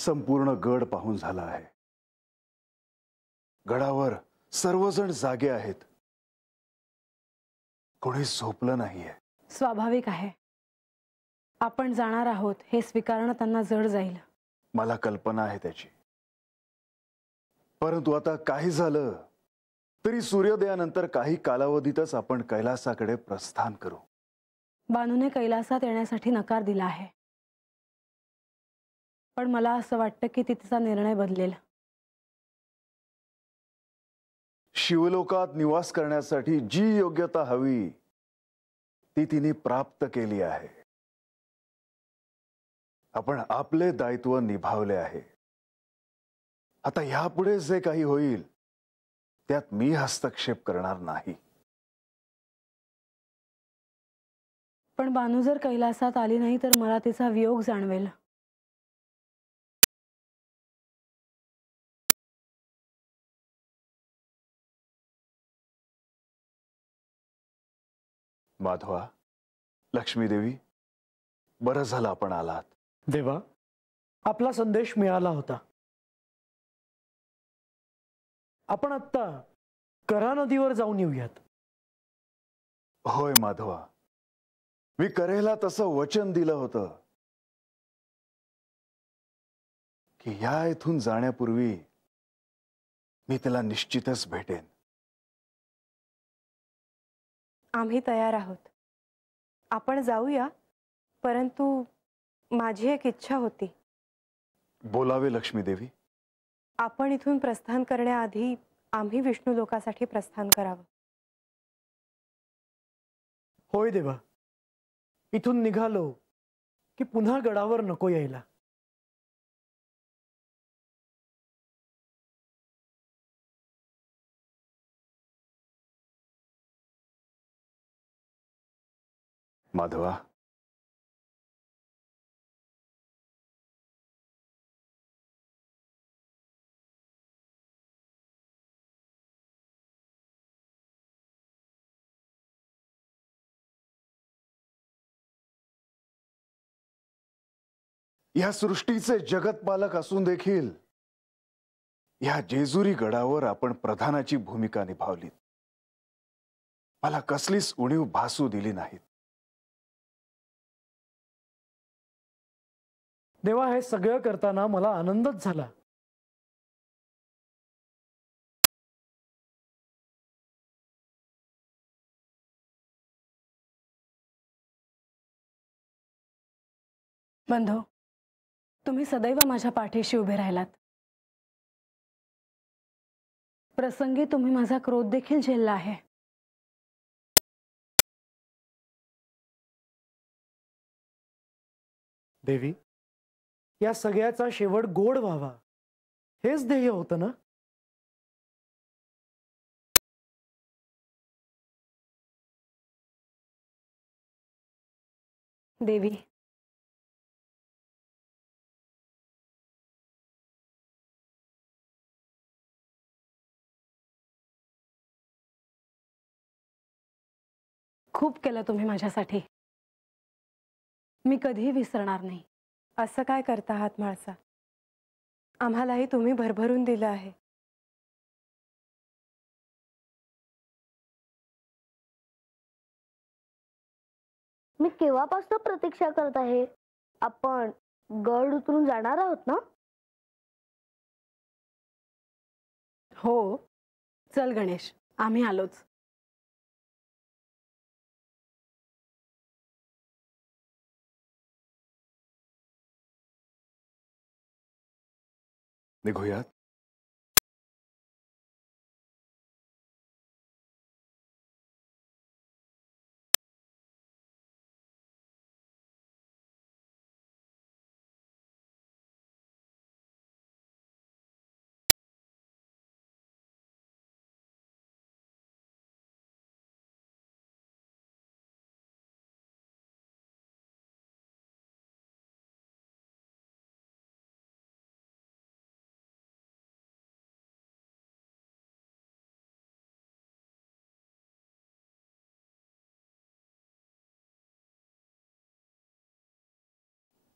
संपूर्ण गड पाहून झाला आहे। गडावर सर्वजण जागे आहेत, कोणी झोपलं नाहीये। स्वाभाविक आहे, आपण जाणार आहोत हे स्वीकारणं त्यांना जड जाईल। मला कल्पना आहे त्याची, परंतु आता काही झालं तरी सूर्योदयानंतर काही कालावधीतच आपण कैलासाकडे प्रस्थान करू। बानूने कैलासात येण्यासाठी नकार दिला आहे, पण मला असं वाटतं की तिचा निर्णय बदलेल। शिवलोकात निवास करण्यासाठी जी योग्यता हवी ती तिने प्राप्त केली आहे। आपण आपले दायित्व निभावले आहे। आता यापुढे जे काही होईल त्यात मी हस्तक्षेप करणार नाही। पण बानू जर कैलासात आली नाही तर मला तिचा वियोग जाणवेल। माधवा, लक्ष्मी देवी, बरं झालं आपण आलात। देवा, आपला संदेश मिळाला होता। आपण आता करा नदीवर जाऊन येऊयात। होय माधवा, मी करेला तसं वचन दिलं होतं की या इथून जाण्यापूर्वी मी त्याला निश्चितच भेटेन। आम्ही तयार आहोत, आपण जाऊया। परंतु माझी एक इच्छा होती। बोलावे लक्ष्मी देवी। आपण इथून प्रस्थान करण्याआधी आम्ही विष्णू लोकासाठी प्रस्थान करावं। होय देवा, इथून निघालो की पुन्हा गडावर नको यायला। माधवा, या सृष्टीचे जगतपालक असून देखील या जेजुरी गडावर आपण प्रधानाची भूमिका निभावली। मला कसलीच उणीव भासू दिली नाही। देवा, हे सगळं करताना मला आनंदच झाला। बंधू, तुम्ही सदैव माझ्या पाठीशी उभे राहिलात। प्रसंगी तुम्ही माझा क्रोध देखील झेलला आहे। देवी, या सगळ्याचा शेवट गोड व्हावा हेच ध्येय होतं ना? देवी, खूप केलं तुम्ही माझ्यासाठी, मी कधीही विसरणार नाही। असं काय करता आहात म्हाळसा? आम्हालाही तुम्ही भरभरून दिलं आहे। मी केव्हापासून प्रतीक्षा करत आहे। आपण गड उतरून जाणार आहोत ना? हो, चल गणेश, आम्ही आलोच। निघूयात।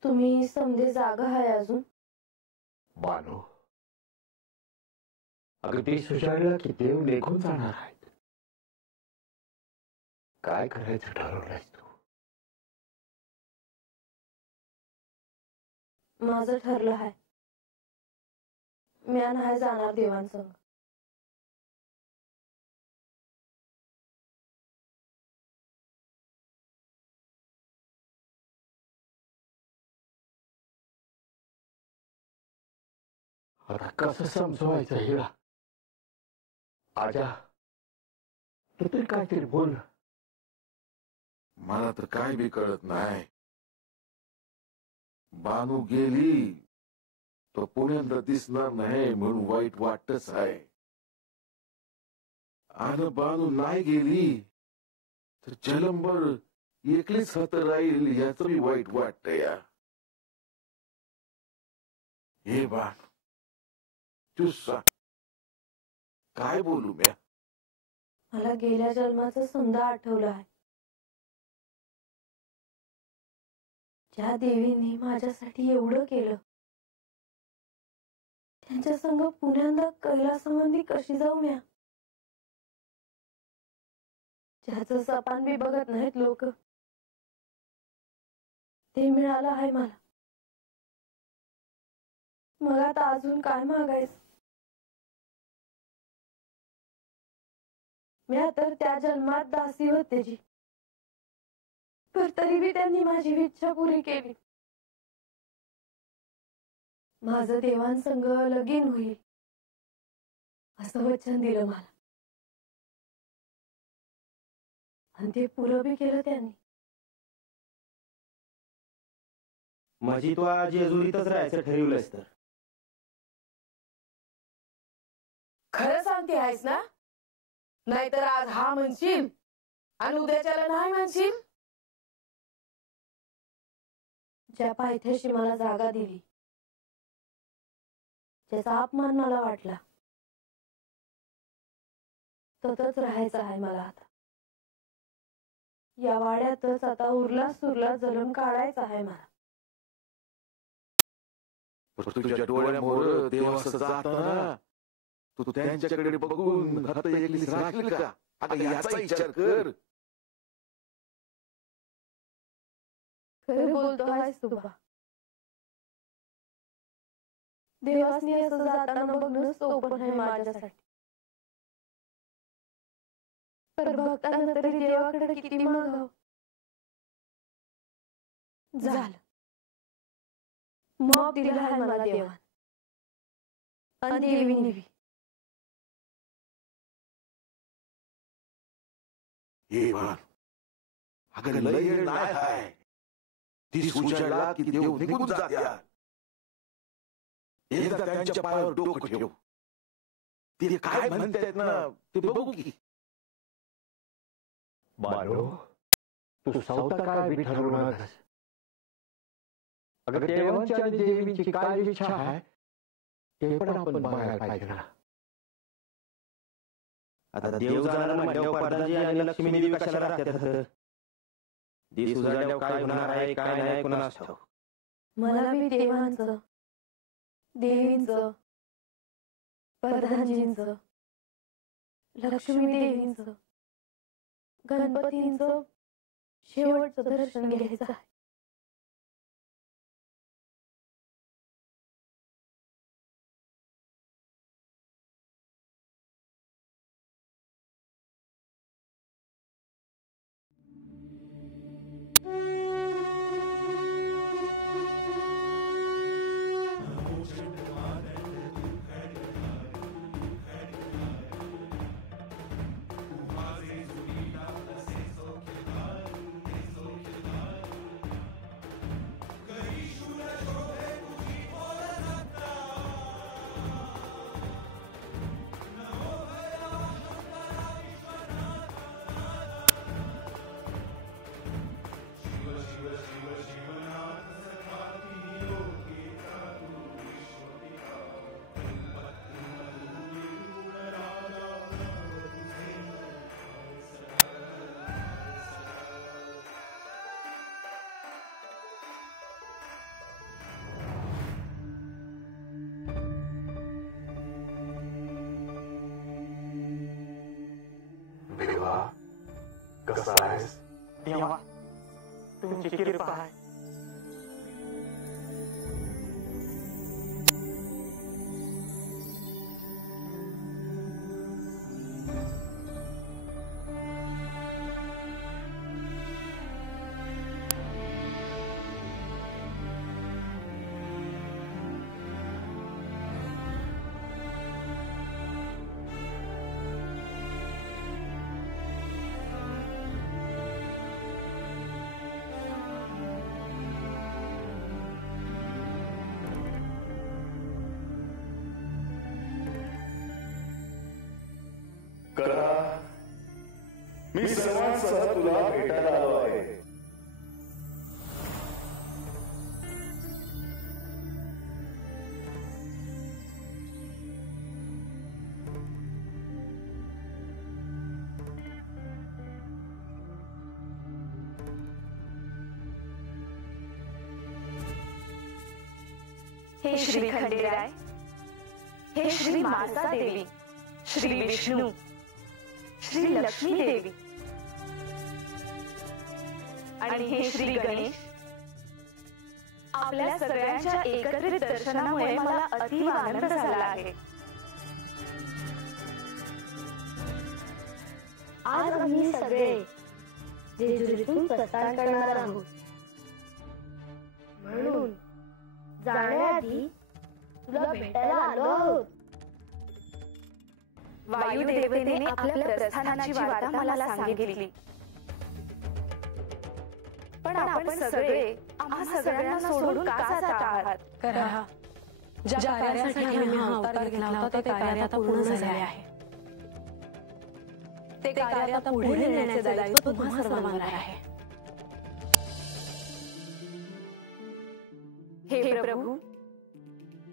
तुम्ही समजे जागा आहे अजून? बानो, अगदी सुजाळलं की देव निघून जाणार आहेत. काय करायचं ठरवलंयस तू? माझं ठरलं आहे. म्या नाही जाणार देवांसंग. आता कसं समजवायचं हिला? आजा, तू तरी काहीतरी बोल. मला तर काय बी कळत नाही. बानू गेली तो पुण्यांदा दिसणार नाही म्हणून वाईट वाटतच आहे. आणि बानू नाही गेली तर जलंबर एकलीच हात राहील याच बी वाईट वाटत या. हे बाण, तू सांग काय बोलू म्या? मला गेल्या जन्माचं सुंदर आठवलं आहे. ज्या देवीने माझ्यासाठी एवढं केलं त्यांच्या संग पुण्यांदा कैलासमंदी कशी जाऊ म्या? ज्याचं सपान बी बघत नाहीत लोक, ते मिळालं आहे मला. मग आता अजून काय मागायचं? म्या तर त्या जन्मात दासी होत त्याची, पर तरी बी त्यांनी माझी इच्छा पुरी केली. माझं देवांसंग लगीन होईल असं वचन दिलं मला, आणि ते पुरं बी केलं त्यांनी. माझी तू आज जेजुरीतच राहायचं ठरवलंस तर? खरं सांगते आहेस ना? नाहीतर आज हा म्हणशील आणि उद्याच्याला नाही म्हणशील. ज्या पायथ्याशी मला जागा दिली, ज्याचा अपमान मला वाटला, ततच राहायचं आहे मला आता. या वाड्यातच आता उरला सुरला जलम काढायचा आहे मला. तुझ्या डोळ्यामोर देव असं जाताना तू त्यांच्याकडे बघून हात एकलीच राखील का? अगं याचा विचार कर. खरं बोलतो आहेस तू बा. देवासनी असं जाताना बघणं सोपं आहे माझ्यासाठी. पर भक्तांना तरी देवाकडे किती मागावं. झालं, मग दिला आहे मला देवान आणि देवीने बी. हे बाण, अगं लय येळ नाही आहे. ती सुजाळला की देव निघून जात्या. एकदा त्यांच्या पायावर डोकं ठेव. ते काय म्हणतायत ना ते बघू की. बानो, तू स्वतः काय बी ठरवणार आहेस? अगं देवांची आणि देवींची काय इच्छा आहे ते पण आपण बघायला पाहिजे ना. आता देव जाणार म्हणल्यावर परदाजी आणि लक्ष्मी देवी कशाला राहतात? दिस उजाड्यावर काय होणार आहे काय नाही कोणास ठाऊक. मला बी देवांचं, देवींचं, प्रधानजींचं, लक्ष्मी देवींचं, गणपतींचं शेवटचं दर्शन घ्यायचं आहे. कसा आहेस? देवा तुमची कृपा आहे. करा, मी सर्वांसह तुला भेटायला आलो आहे. हे श्री खंडेराय, हे श्री मानसा देवी, श्री विष्णू, श्री लक्ष्मी देवी आणि हे श्री गणेश, आपल्या सगळ्यांच्या एकत्रित दर्शनामुळे मला अतीव आनंद झाला आहे. आज आम्ही सगळे जेजुरीतून प्रस्थान करणार आहोत. म्हणून जाण्याआधी तुला भेटायला आलो आहोत. वायुदेवतेने आपल्या प्रस्थानाची वार्ता मला सांगितली, पण आपण सगळे आम्हा सगळ्यांना सोडून का जात आहात? करा, ज्या कार्यासाठी आम्ही हा अवतार घेतला होता ते कार्य आता पूर्ण झाले आहे. ते कार्य आता पुढे नेण्याचे दायित्व तुम्हा सर्वांवर आहे. हे प्रभू,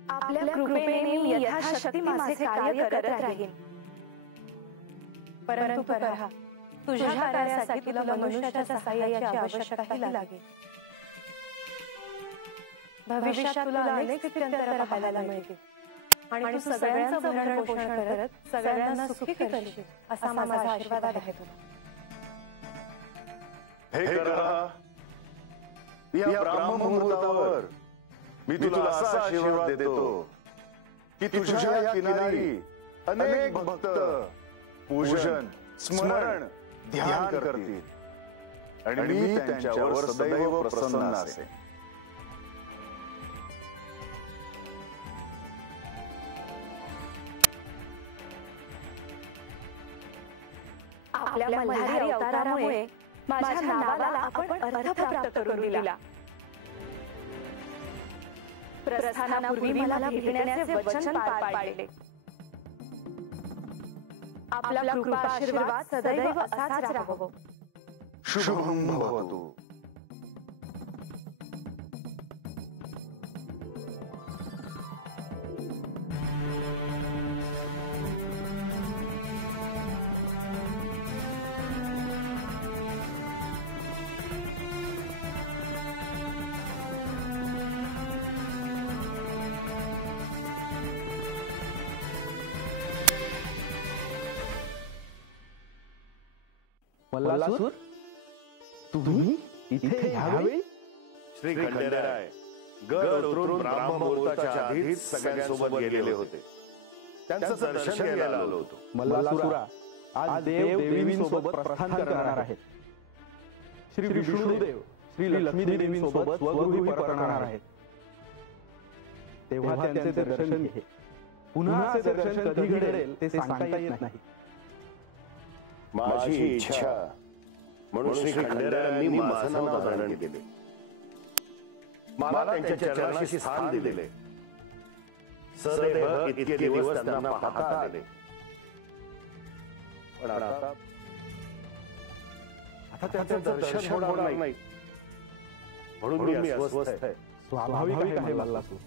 आपल्या कृपेने मी यथाशक्ती माझे कार्य करत राहीन. परंतु पहा, तुझ्या कार्यासाठी तुला मनुष्याच्या सहाय्याची आवश्यकताही लागेल. भविष्यात तुला अनेक स्थित्यंतर पाहायला मिळतील आणि तू सगळ्यांचं भरण पोषण करत सगळ्यांना सुखी करशील असा माझा आशीर्वाद आहे तुला. हे करा, या ब्राह्ममुहूर्तावर मी तुला असा आशीर्वाद देतो की तुझ्या या किनारी अनेक भक्त पूजन, स्मरण, ध्यान करतील आणि मी त्यांच्यावर सदैव प्रसन्न असेन. आपल्या मल्हारी अवतारामुळे माझ्या नावाला आपण अर्थ प्राप्त करून दिला. प्रस्थानापूर्वी मला भेटण्याचे वचन पार पाडले. आपला कृपा आशीर्वाद सदैव असाच राहावो. शुभम भवतु. मल्लासूर, तुम्ही इथे यावे? श्री खंडेराय गड उतरून ब्राह्ममुहूर्ताच्या आधीच सगळ्यांसोबत गेलेले होते. त्यांचं दर्शन घ्यायला आलो होतो. मल्लासुरा, आज देव देवींसोबत प्रस्थान करणार आहेत. श्री विष्णुदेव श्री लक्ष्मी देवींसोबत स्वगृही परतणार आहेत. तेव्हा त्यांचे दर्शन घे. पुन्हा असे दर्शन कधी घडेल ते सांगता येत नाही. माझी इच्छा म्हणून श्री खंडेरायांनी माझं नाव धारण केले. मला त्यांच्या चरणाशी स्थान दिले. सदैव इतके दिवस त्यांना पाहता आले. पण आता त्यांचं दर्शन होणार नाही म्हणून मी अस्वस्थ आहे. स्वाभाविक आहे मल्लासूर,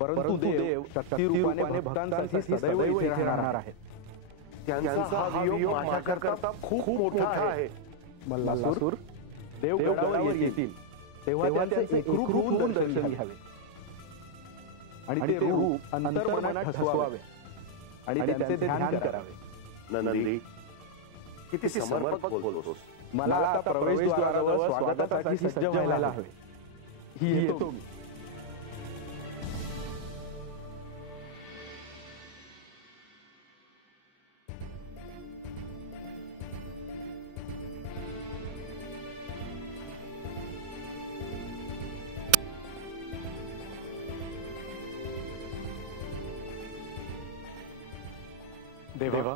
परंतु देव शक्तिरूपाने भक्तांसाठी सदैव इथे राहणार आहेत. त्यांचा हा वियोग माझ्याकरता खूप मोठा आहे. मल्लासूर, देव गडावर येतील तेव्हा त्यांचे एकरूप होऊन दर्शन घ्यावे आणि ते रूप अंतर्मनात ठसवावे आणि त्यांचे ध्यान करावे. नंदी, किती समर्पक बोलतोस. मला आता प्रवेशद्वारावर स्वागतासाठी सज्ज व्हायला हवे. येतो मी. देवा,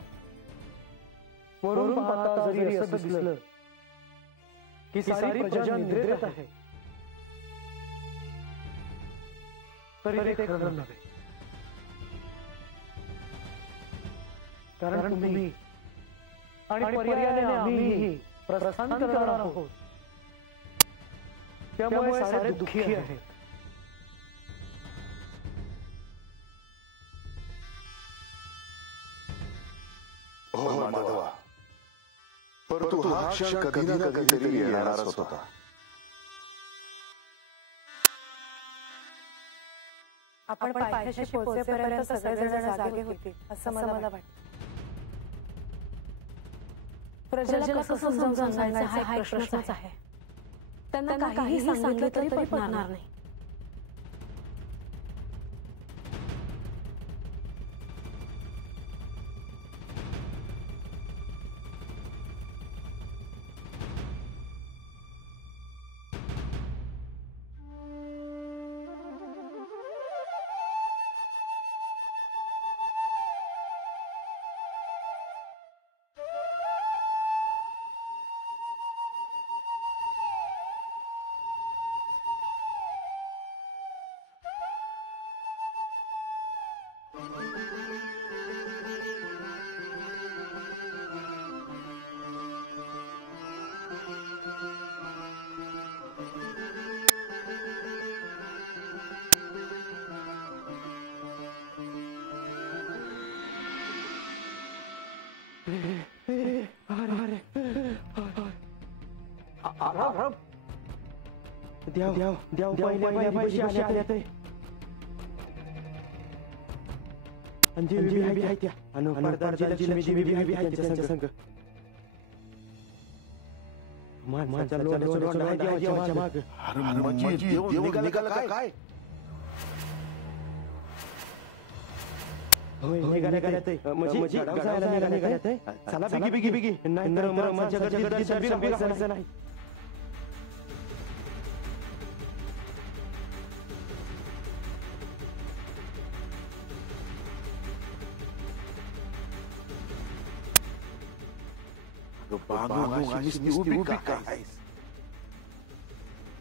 वरून पाहता जरी असं दिसलं की सारी प्रजा निद्रेत आहे, तरी ते खरं नव्हे. कारण तुम्ही आणि पर्यायाने आम्हीही प्रस्थान करणार आहोत. त्यामुळे सारे दुःखी आहेत. हो माधवा, परंतु हा क्षण कधी ना कधीतरी येणारच होता. आपण पायथ्याशी पोहोचेपर्यंत सगळेजण जागे होतील असं मला वाटतं. प्रजेला कसं समजावून सांगायचं हा एक प्रश्नच आहे. त्यांना काहीही सांगितलं तरी पटणार नाही.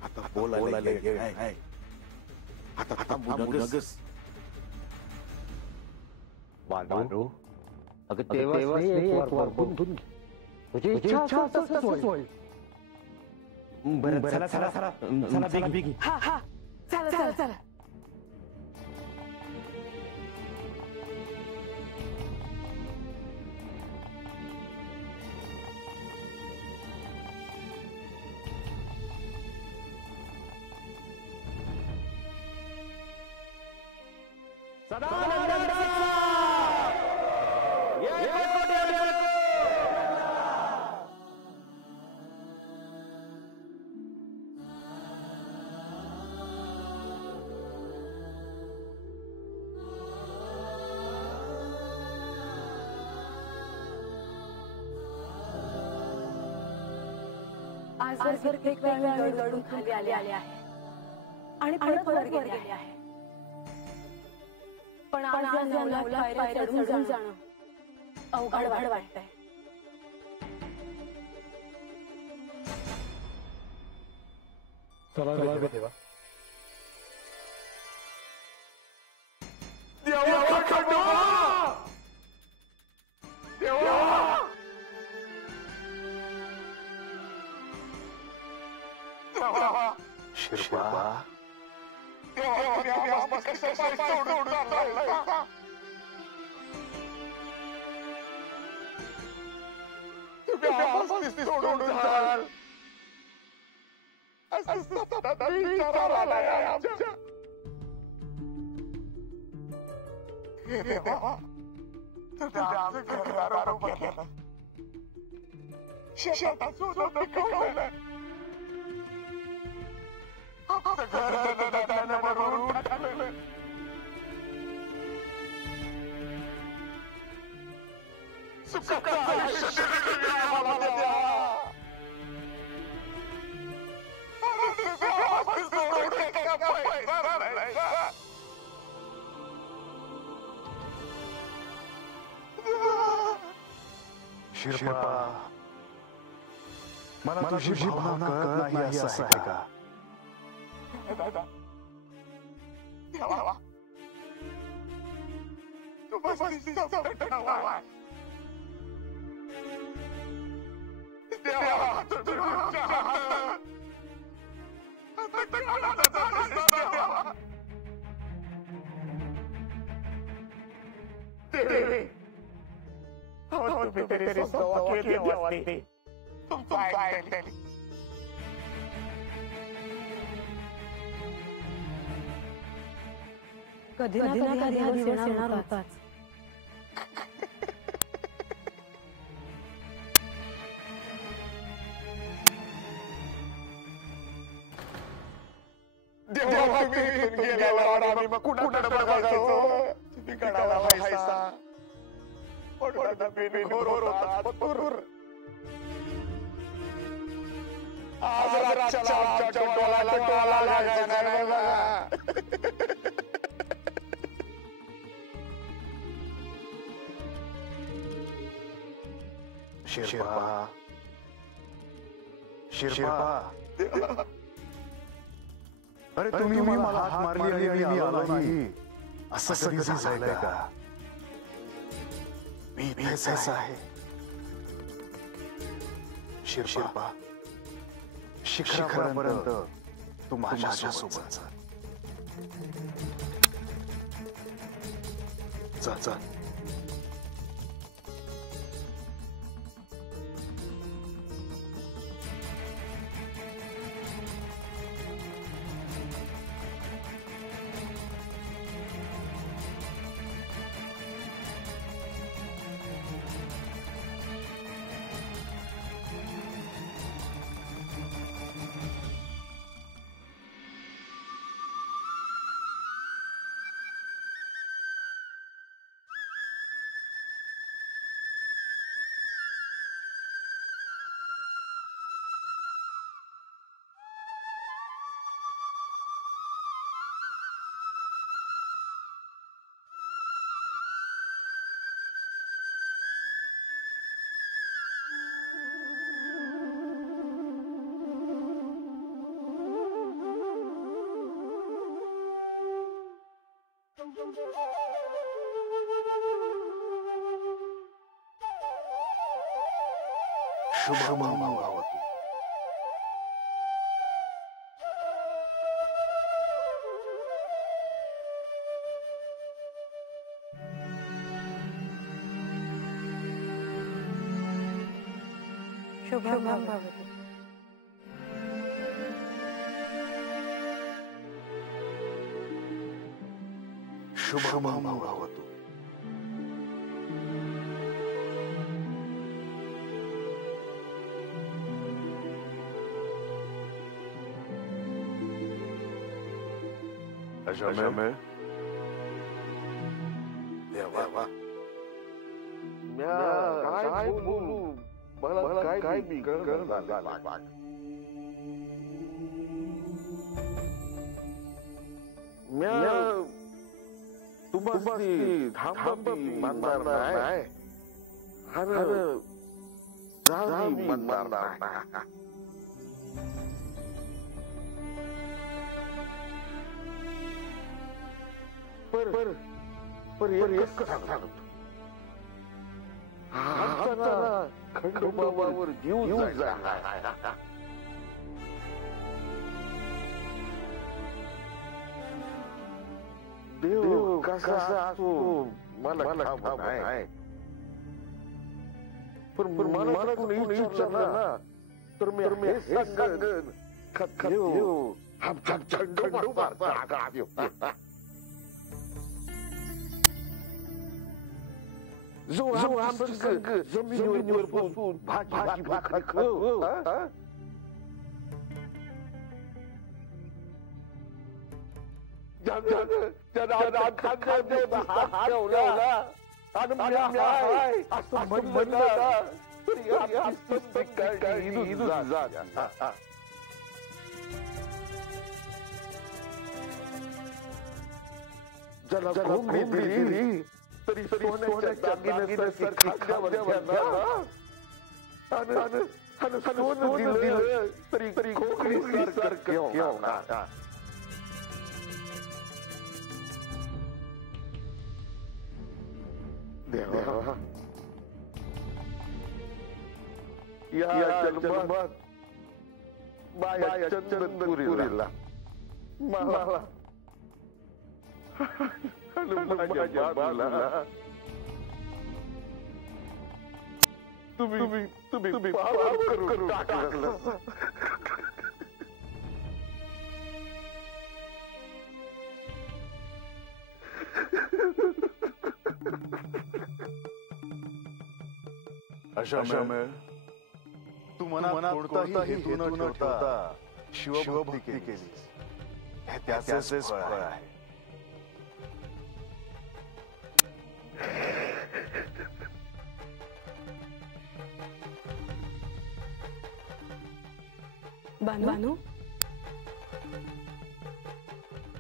आता बोलायला वेळ आहे. आता मुनगस वाढू. अगं तेव्हाच एक वार तुझी इच्छा तसंच होईल. बरं, चला बिगी. हा चला. आज प्रत्येक वेळी लढून खाली आले आहे आणि परत वर गेले आहे. पण आज या 9 पायऱ्या चढून जाणं अवघड वाटतंय. चला देवा. शिरपा, शेतात सोनं पिकवलं. आमचं घर धान्यानं भरून टाकलं. सुखाचं आयुष्य आम्हाला द्या. शिरपा, मला तुझी भावना कळत नाही असं आहे का? देवा, तू बसलीचा ठरावा. देवा, तुझ्या हातात देवी, तुम्ही तरी समजावा की देवाने तुमचं ऐकलं. कधी ना कधी हा दिवस येणार होताच. देवा, तुम्ही इथून गेल्यावर आम्ही मग कुणाकडे बघायचो? तुम्ही गडाला व्हायचा, पडवळा बेनघोर होता पतूर. आज रातच्याला आमच्या डोळ्याला डोळा लागायचा नाही बघा. शिरपा, शिरपा, अरे तुम्ही मला हाक मारली आणि मी आलो नाही असं कधी झालंय का? मी इथेच आहे. शिरपा, शिखरापर्यंत तू माझ्यासोबत चल. चल. शुभम भवतु. शुभम भवतु. शुभम भवतु. अजमेर, देवा, काय बोलू? मला काय बिघडलं झालं? तुम्ही थांबी म्हणणार नाही. जावी म्हणणार नाही. पर एक सांगतो, खंडोबावर जीव जायचा. देव कसा असो मला ठाऊक नाही. पण मला कोणी विचारलं ना तर मी हे सांगेन, देव आमच्या खंडोबाचा गाव. जो आमचं संग जमिनीवर बसून भाजी भाकरी खाऊ, हा? ज्यानं खांद्यावर हात ठेवला आणि मी आहे असं म्हणलं ना, तरी आमची काय इथून जा. ज्याला कोंबडी दिली तरी सोन्याच्या दागिन्यासारखी खांद्यावर घ्या, आणि सोनं दिलं तरी खोकलीसारखं घेऊ. देवा, या जन्मात बाया चंदनपुरीला मला माझ्या बाजूला तुम्ही पाप करून टाकलं. अशामेळ तू मनात कोणताही हेतू न ठेवता शिवभक्ती केलीस, हे त्याचेच फळ आहे. बानू,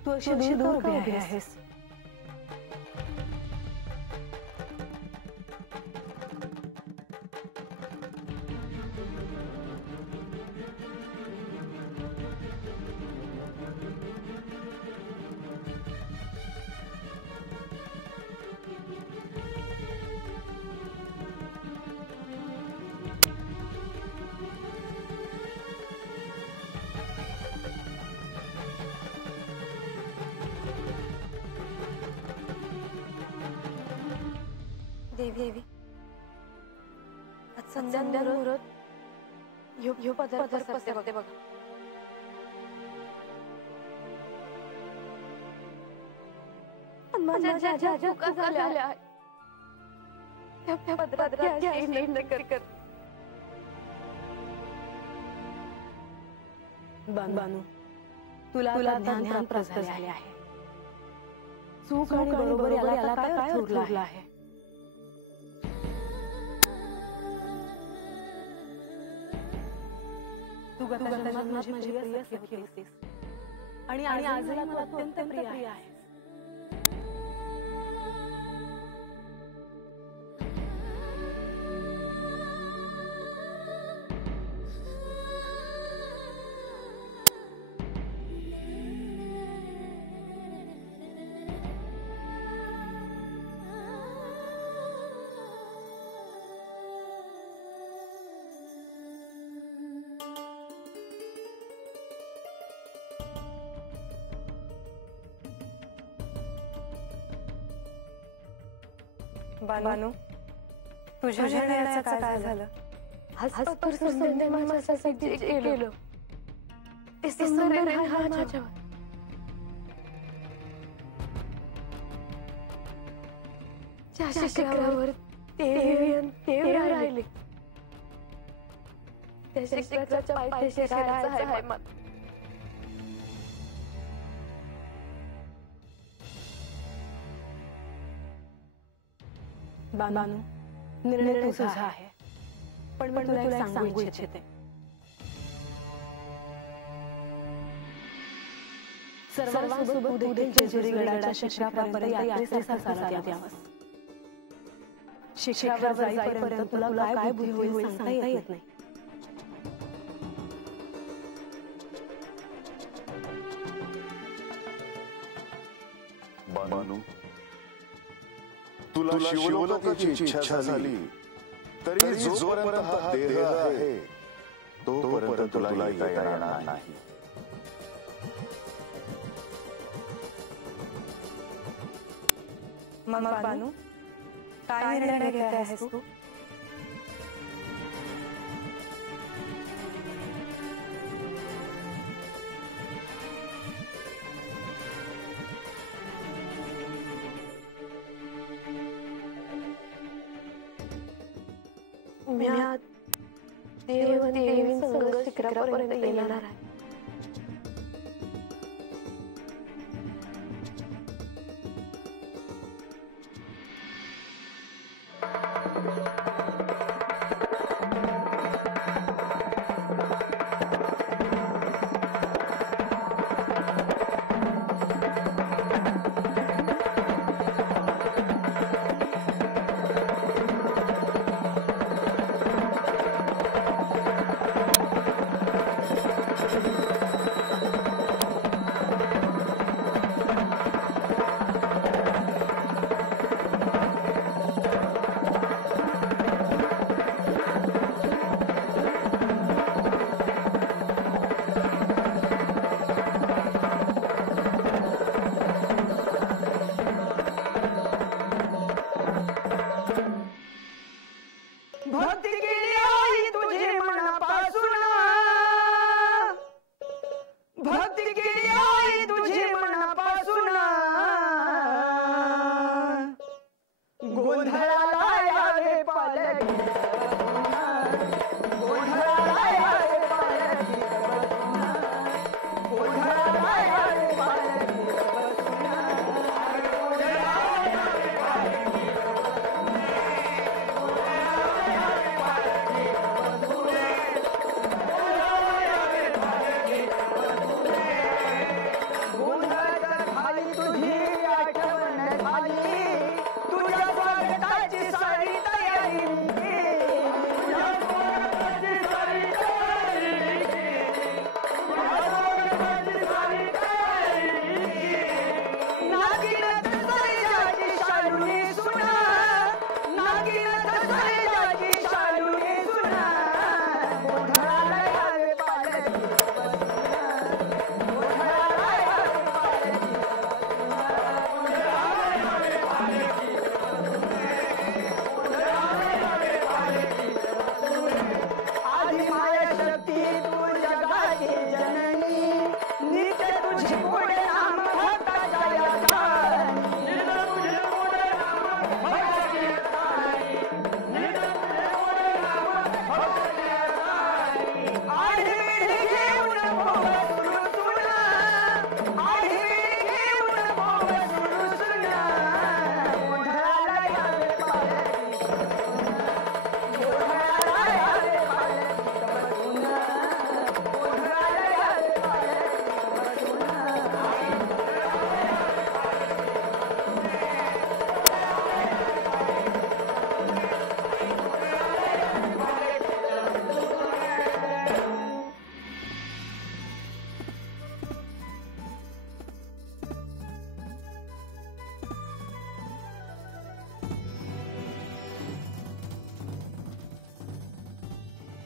तू अशी दूर उभी आहेस. देवी, संध्या मुहूर्त ह्यो पदार्थ पसरते बघा. माझ्या ज्या चुका झाल्या त्या पदार्थाची कर. बानू, तुला ध्यान प्राप्त झाले आहे. चूक आणि बरोबर याला काय उरला आहे. तू गत जन्मात माझी प्रिय सखी होतीस आणि आजही मला तू अत्यंत प्रिय आहेस. बानू, तुझ्या निर्णयाचं काय झालं? आजपासून संध्याने माझ्यासाठी जे केलं ते सुंदर आहे माझ्यावर. ज्या शिखरावर देव राहिले त्या शिखराच्या पायथ्याशी राहायचं आहे मला. बानू, निर्णय तुझा आहे, पण तुला एक सांगू इच्छिते. सर्वांसोबत तू देखील जेजुरी गडाच्या शिखरापर्यंत यात्रेसारखा चालत यावंस. शिखरावर जाईपर्यंत तुला काय बुद्धी होईल सांगता येत नाही. बानू, तुला शिवलोकाची इच्छा झाली तरी जोपर्यंत हा देह आहे तोपर्यंत तुला येणार नाही. मग बानू, काय निर्णय घेत आहेस तू? म्या देवीन संग शिखरापर्यंत येणार आहे.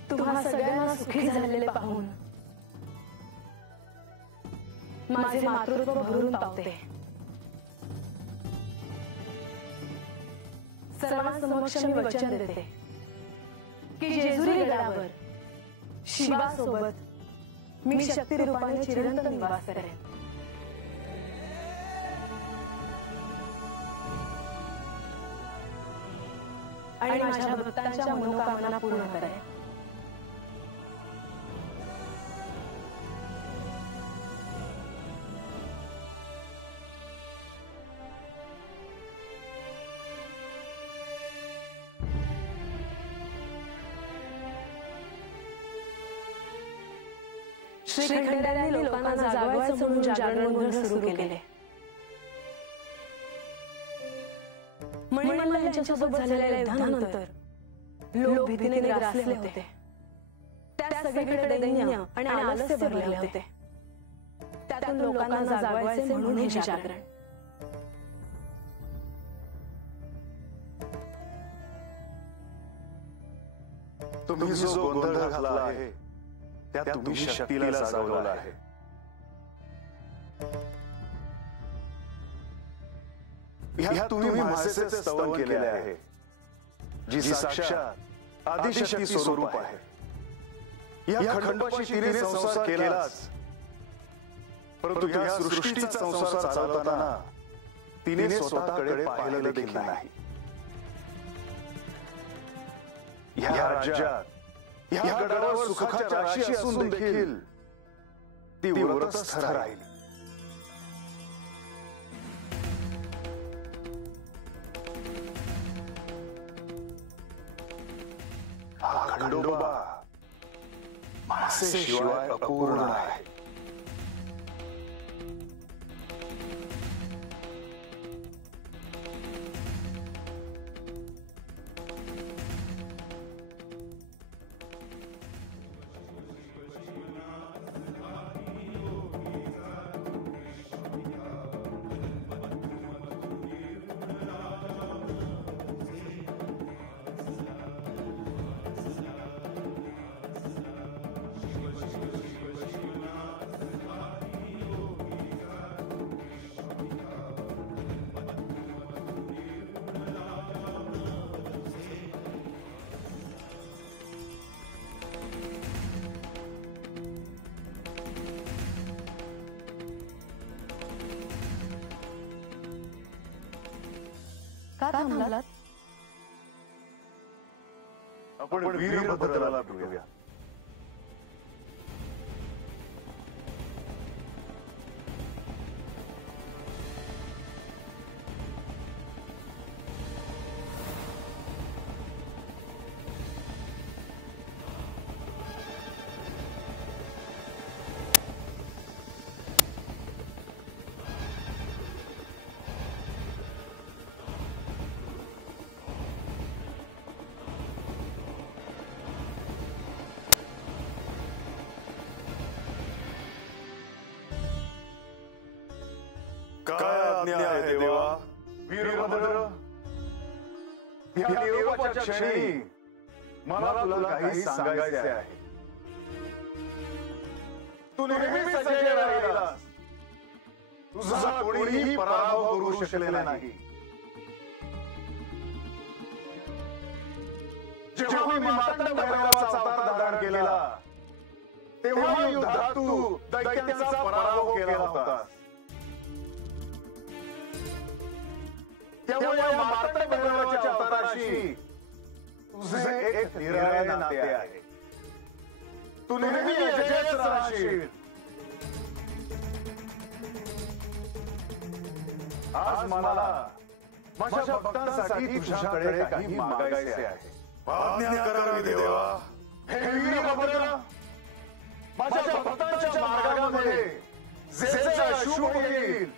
तुम्हा सगळ्यांना सुखी झालेले पाहून माझे मातृत्व भरून पावते. सर्वांसमक्ष मी वचन देते की जेजुरी गडावर शिवासोबत मी शक्ती रूपाने चिरंतन निवास करेन. आणि माझ्या भक्तांच्या मनोकामना पूर्ण करेन. श्रीखंडेरायांनी लोकांना जागवायचं म्हणून जागरण सुरू केले. मणिमल्ला यांच्यासोबत झालेल्या युद्धानंतर लोक भीतीने ग्रासले होते. त्या सगळीकडे दैन्य आणि आलस्य भरले होते. त्यातून लोकांना जागवायचे म्हणून हे जागरण. तुम्ही जो गोंधळ घातला आहे त्या तुम्ही शक्तीला जागवला आहे. ह्या तुम्ही माझेच स्तवन केले आहे, जी साक्षात आदिशक्ती स्वरूप आहे. या खंडोबाशी तिने संसार केलाच, परंतु या सृष्टीचा संसार चालवताना तिने स्वतःकडे पाहिलं देखील नाही. या राज्यात या गडावर सुखाच्या राशी असून देखील ती व्रतस्थ राहिली. हा खंडोबा माणसेशिवाय अपूर्ण आहे. का थांबलात? आपण वीरभद्राला भेटूया. काय आज्ञा आहे देवा? वीरभद्र, या निरोपाच्या क्षणी मला तुला काही सांगायचे आहे. तू नेहमी सजग राहिलास. तुझा कोणीही पराभव करू शकलेला नाही. जेव्हा मी मातंड भैरवाचा अवतार धारण केला तेव्हा युद्धात तू दैत्यांचा पराभव केला होतास. त्यामुळे या मातंड भैरवाच्या अवताराशी तुझे एक निराळे नाते आहे. तू नेहमी अजयच राहशील. आज मला माझ्या भक्तांसाठी तुझ्याकडे काही मागायचे आहे. आज्ञा करावी देवा. हे वीरभद्र, माझ्या भक्तांच्या मार्गामध्ये जे जे अशुभ येईल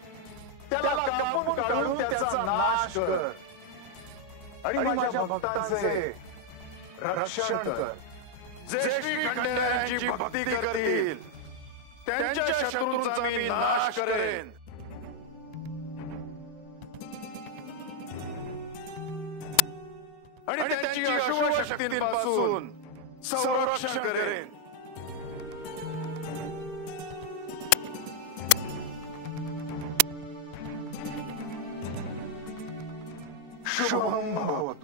त्याला कापून काढून त्याचा नाश कर आणि माझ्या भक्तांचे रक्षण कर. जे श्री खंडेरायांची भक्ती करतील त्यांच्या शत्रूंचा मी नाश करेन. आणि त्यांची अशुभ शक्तींपासून संरक्षण करेन. शुभम भवतु.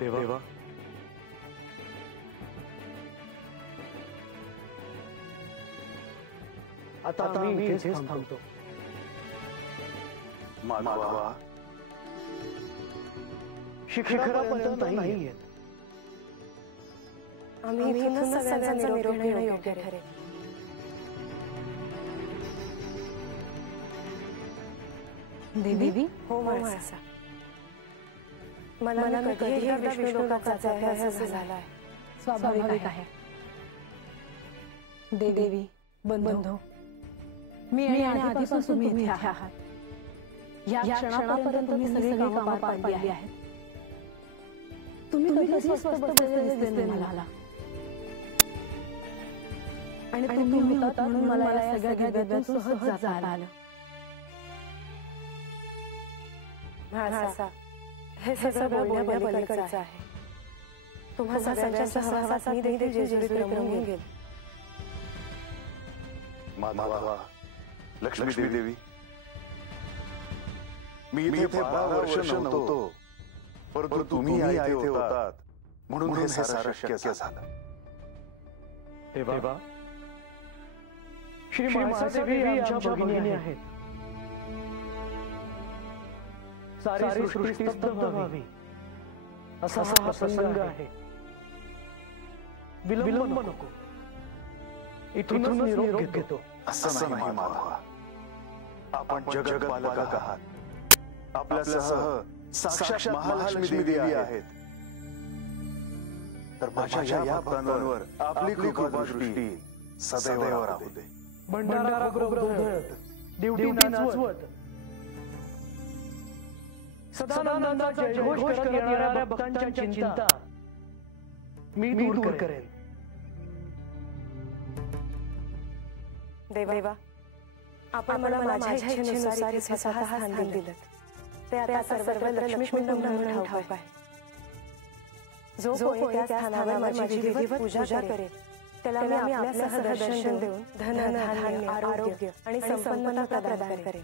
देवा, आता मी इथेच थांबतो. माधवा, शिखरापर्यंत नाही येत. आम्ही इथूनच सगळ्यांचा निरोप घेणं योग्य ठरेल. दीदी, हो माणसा. मला कधीही एकदा विष्णू लोकात जायचं आहे असं झालं आहे. स्वाभाविक आहे. देवी बंधू, मी आणि आधीपासून तुम्ही इथे आहात. या क्षणापर्यंत तुम्ही सगळी कामं पार पाडली आहेत. तुम्ही कधी स्वस्त बसलेले दिसले मला, आणि तुम्ही होतात म्हणून मला या सगळ्या दिव्यातून सहज जाता आलं. हे सगळं बोलण्यापलीकडचं आहे. तुम्हा सगळ्यांच्या सहवासात मी देखील जेजुरीत रमून गेले. माधवा, लक्ष्मी देवी, मी इथे 12 वर्ष नव्हतो, परंतु तुम्ही इथे होतात म्हणून हे सारं शक्य झालं. तेव्हा श्री महादेवी आमच्या भगिनी आहेत. सारी सृष्टी स्तब्ध व्हावी असा हा प्रसंग आहे. विलंब नको, इथूनच निरोप घेतो. असं नाही माधवा, आपण जगतपालक आहात. आपल्यासह साक्षात महालक्ष्मी देवी आहेत. तर माझ्या या भक्तांवर आपली कृपा दृष्टी सदैव राहू दे. भंडारा उधळत, दिवटी नाचवत, सदानंदाचा जयघोष करत येणाऱ्या भक्तांची चिंता मी दूर करेन. देवा, आपण मला माझ्या इच्छेनुसार स्वतः स्थान दिलं. ते आता सर्व लक्ष्मीकुंड म्हणून ठाऊक आहे. जो कोणी त्या स्थानावर माझी विधिवत पूजा करेल त्याला मी आपल्यासह दर्शन देऊन धन धान्य आरोग्य आणि संपन्नता प्रदान करेन.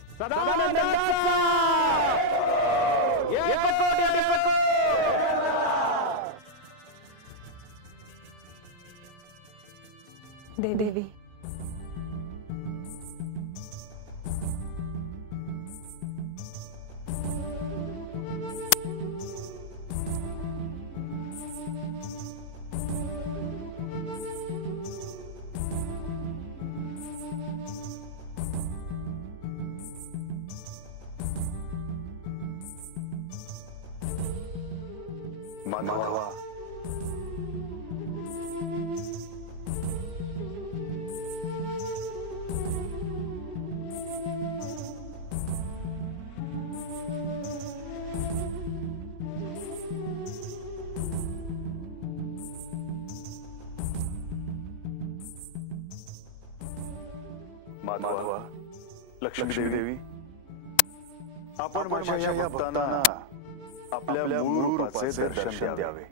देवी, माधवा, माधवा, लक्ष्मी देवी, आपण माझ्या या भक्तांना आपल्या मूळ रूपाचे दर्शन द्यावे.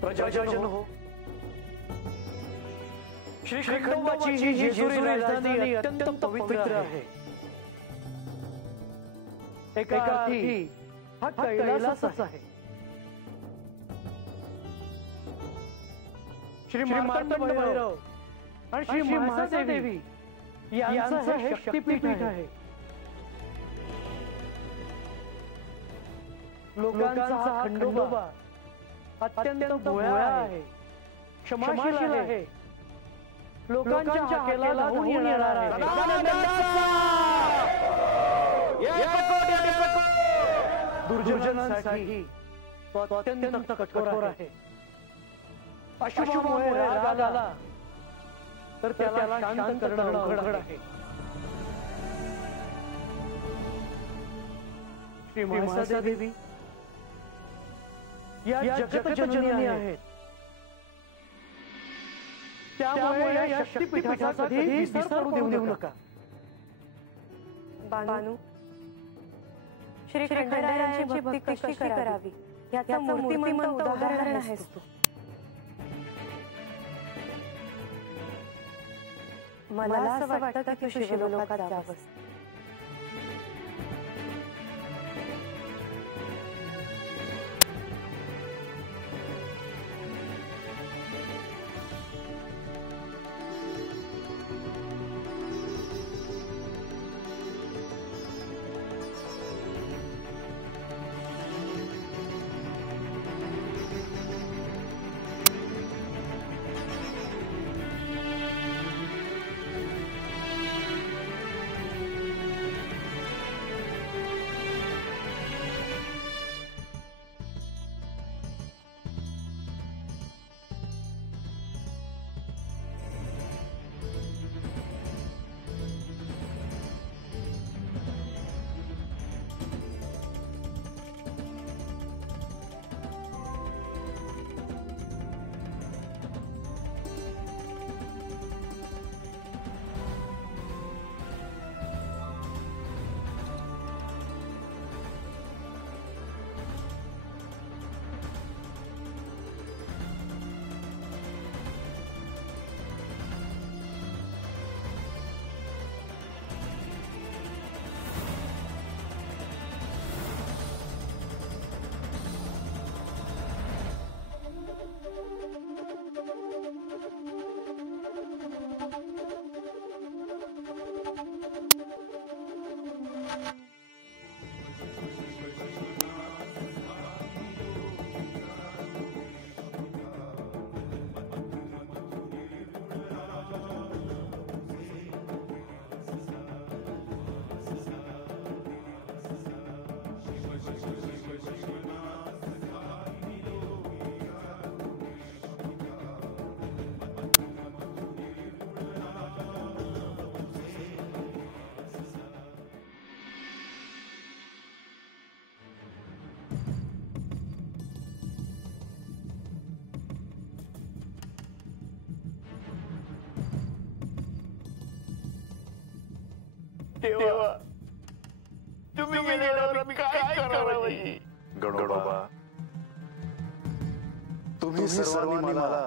प्रजाजन हो, श्री खंडोबाची ही जेजुरी राजधानी अत्यंत पवित्र आहे. एका अर्थी हा कैलासच आहे. श्री मार्तंड भैरव आणि श्री महादेवी यांचं हे शक्तिपीठ आहे. लोकांचा खंडोबा अत्यंत भोळा आहे, क्षमाशील आहे, लोकांच्या हाकेला धावून येणारा आहे. दुर्जनांसाठी तो अत्यंत कठोर आहे. अशुभामुळे राग आला तर त्याला शांत करणं अवघड आहे. श्री महादेवी या जगत जननी आहेत. त्यामुळे या शक्तिपीठाचा कधी विसर पडू देऊ नका. बानू, श्री खंडेरायांची भक्ती कशी करावी याचं मूर्तिमंत उदाहरण आहेस तू. मला असं वाटतं की तू शिवलोकात जावंस. देवा, तुम्ही गेल्यावर मी काय करावं? गणोबा, तुम्ही सर्वांनी मला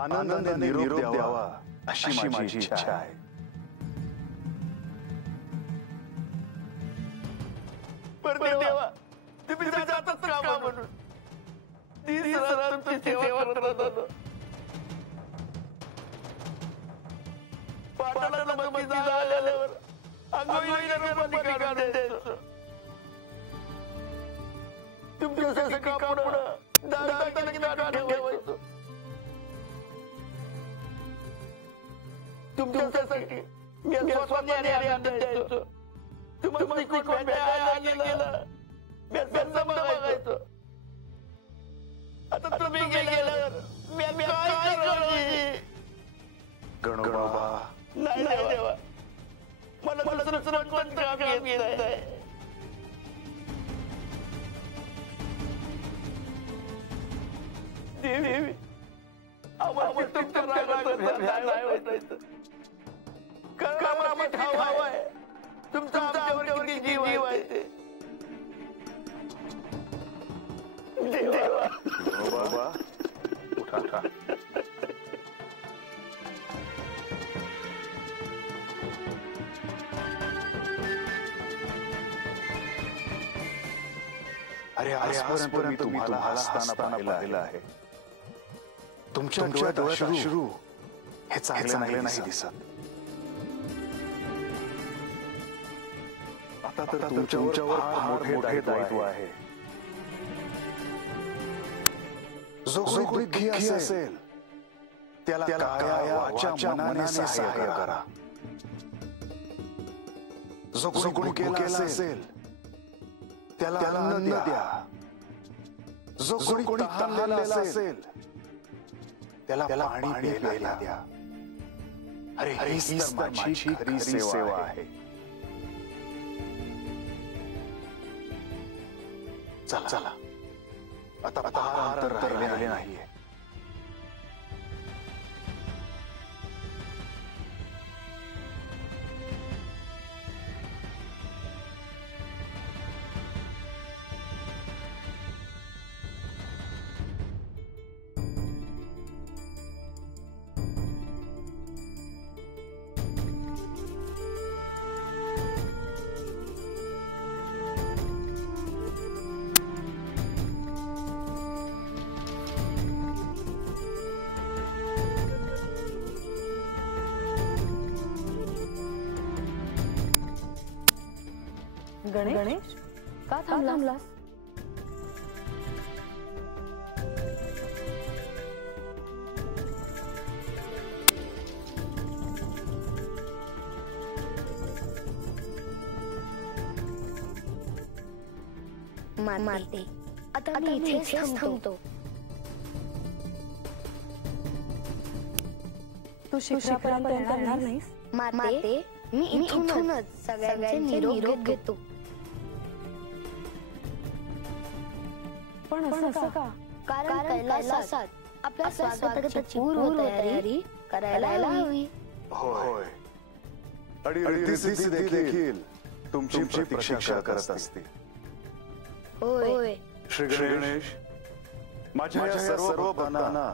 आनंदाने निरोप द्यावा अशी माझी इच्छा आहे. पण देवा, तुम्ही जातात का म्हणून तुमची सेवा करत होतो. पाटाला मग आल्यावर अंगोई काढून द्यायचं. तुमच्यासाठी कापड ठेवायचं. तुमच्यासाठी मी स्वतःने द्यायचं. तुम्हाला गेलं बघायचं. आता तुम्ही गेल्यावर मी काय करायचं? गणोबा, नाही देवा, मला दुसरं कोण काम येत आहे. देवी, आम्हाला तुमच्या नाही वाटायचं. कारण आम्हाला ठाव आहे तुमचा आमच्यावर किती जीव आहे ते. देवा, बाबा, उठा. अरे आजपर्यंत तुम्हाला हसताना पाहिलं आहे. तुमच्या डोळ्यात अश्रू हे चांगले नाही दिसत. आता तर तुमच्यावर फार मोठे दायित्व आहे. जो कोणी दुःखी असेल त्याला काया वाचा मनाने सहाय्य करा. जो कोणी केला असेल त्याला आनंद द्या. जो कोणी तहानलेला असेल त्याला पाणी प्यायला द्या. अरे हीच तर माझी खरी सेवा आहे. चला आता अंतर राहिले नाहीये. गणेश का थांबलास? मारते आता मी इथेच थांबतो. तू शिखरापर्यंत येणार नाहीस? मारते मी इथूनच सगळ्यांचे निरोप घेतो. पण असं का? कारण कैलासात आपल्या स्वागताची पूर्व तयारी करायला हवी. होय आणि रिद्धी सिद्धी देखील तुमची प्रतीक्षा करत असते. होय श्री गणेश, माझ्या या सर्व भक्तांना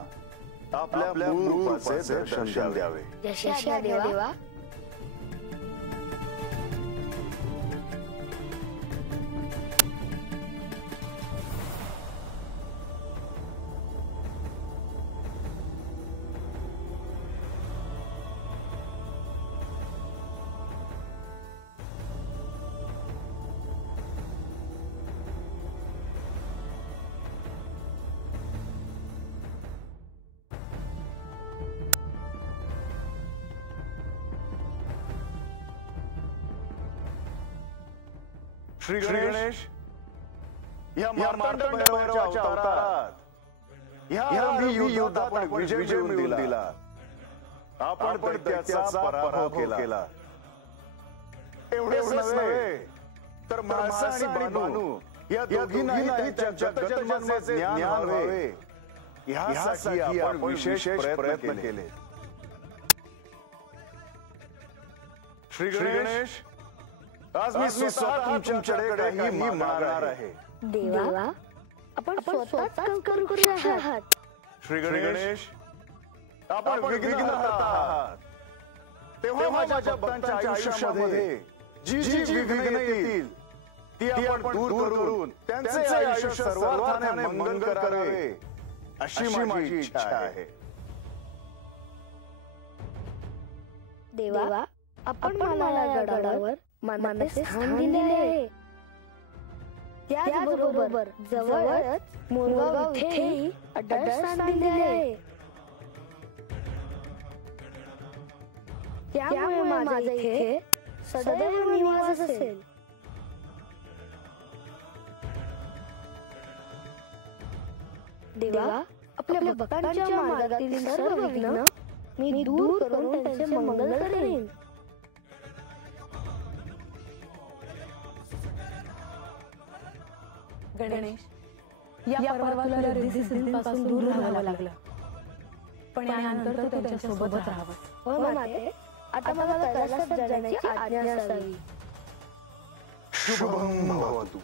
आपल्या मूळ रूपाचे दर्शन द्यावे. यशस्वी देवा. श्री गणेश, या मार्तंड भैरवाच्या अवतारात या आम्ही युद्धात आपण विजय मिळवून दिला. आपण त्याचा पराभव केला. एवढेच नव्हे तर माणसा आणि बानू या दोघींनाही त्यांच्या गतजन्माचे ज्ञान व्हावे यासाठी आपण विशेष प्रयत्न केले. श्री गणेश, आज मी स्वतः तुमच्याकडे काही मागणार आहे. देवा, आपण स्वतःच करू आहात. श्री गणेश, आपण विघ्नहर्ता आहात. तेव्हा माझ्या भक्तांच्या आयुष्यामध्ये जी जी विघ्न येतील ती आपण दूर करून त्यांचे आयुष्य सर्वार्थाने मंगल करावे अशी माझी इच्छा आहे. देवा, आपण मला या गडावर मानाचे स्थान दिले आहे. त्याचबरोबर जवळच मोरगाव इथेही अड्डास्थान दिले आहे. त्यामुळे माझा इथे सदैव निवास असेल. देवा, आपल्या भक्तांच्या मार्गातील सर्व विघ्न मी दूर करून त्यांचे मंगल करेन. गणेश, या पर्वाला रिद्धी सिद्धींपासून दूर राहावं लागलं, पण यानंतर तू त्यांच्या सोबत राहावं. हो माते, आता मला कैलासात जाण्याची आज्ञा असावी. शुभं भवतु.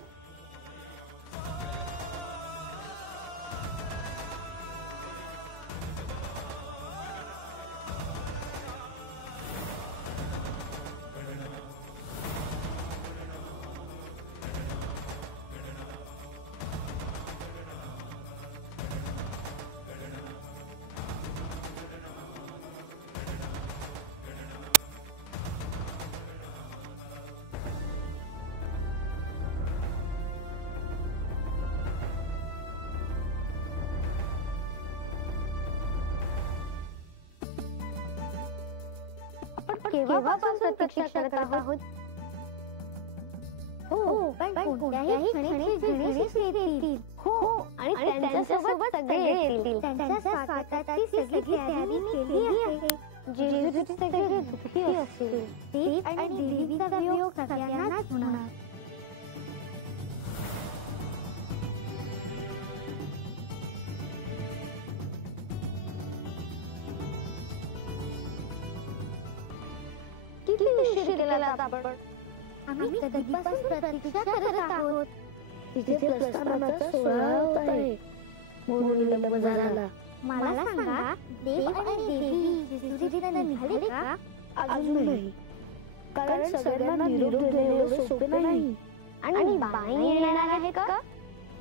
केव्हापासून प्रतीक्षा करत आहोत? हो, पण कोणत्याही क्षणी गणेश येतील. हो, आणि त्यांच्यासोबत सगळे येतील. त्यांच्या स्वागताची सगळी तयारी केली आहे. जेजुरीचे सगळे दुःखी असतील. देव आणि देवीचा वियोग सगळ्यांनाच होणार. किती उशीर केला आपण? आम्ही कधीपासून प्रतीक्षा करत आहोत. तिथे प्रस्थानाचा सोहळा होत आहे. म्हणून विलंब झाला. मला सांगा, देव आणि देवी जेजुरीला निघाले का? अजून नाही, कारण सगळ्यांना निरोप देणे एवढे सोपे नाही. आणि बाई येणार आहे का?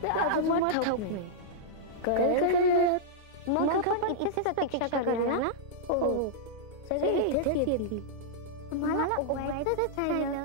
ते अजून ठाऊक नाही. कळलं. मग आपण इथेच प्रतीक्षा करूया ना? हो, सगळे इथेच येतील. तुम्हाला ओवायचंच राहिलं.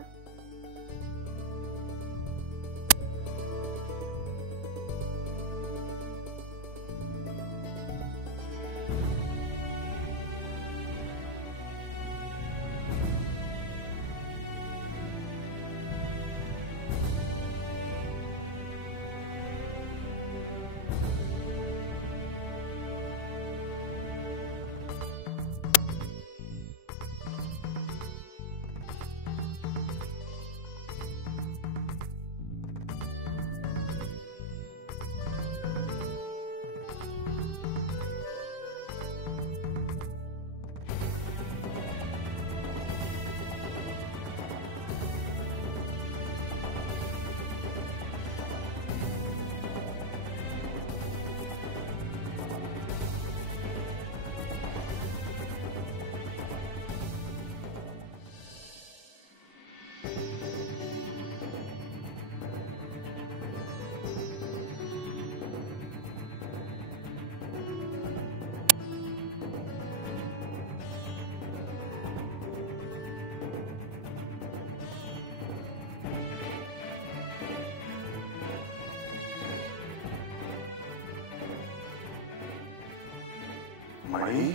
मणी,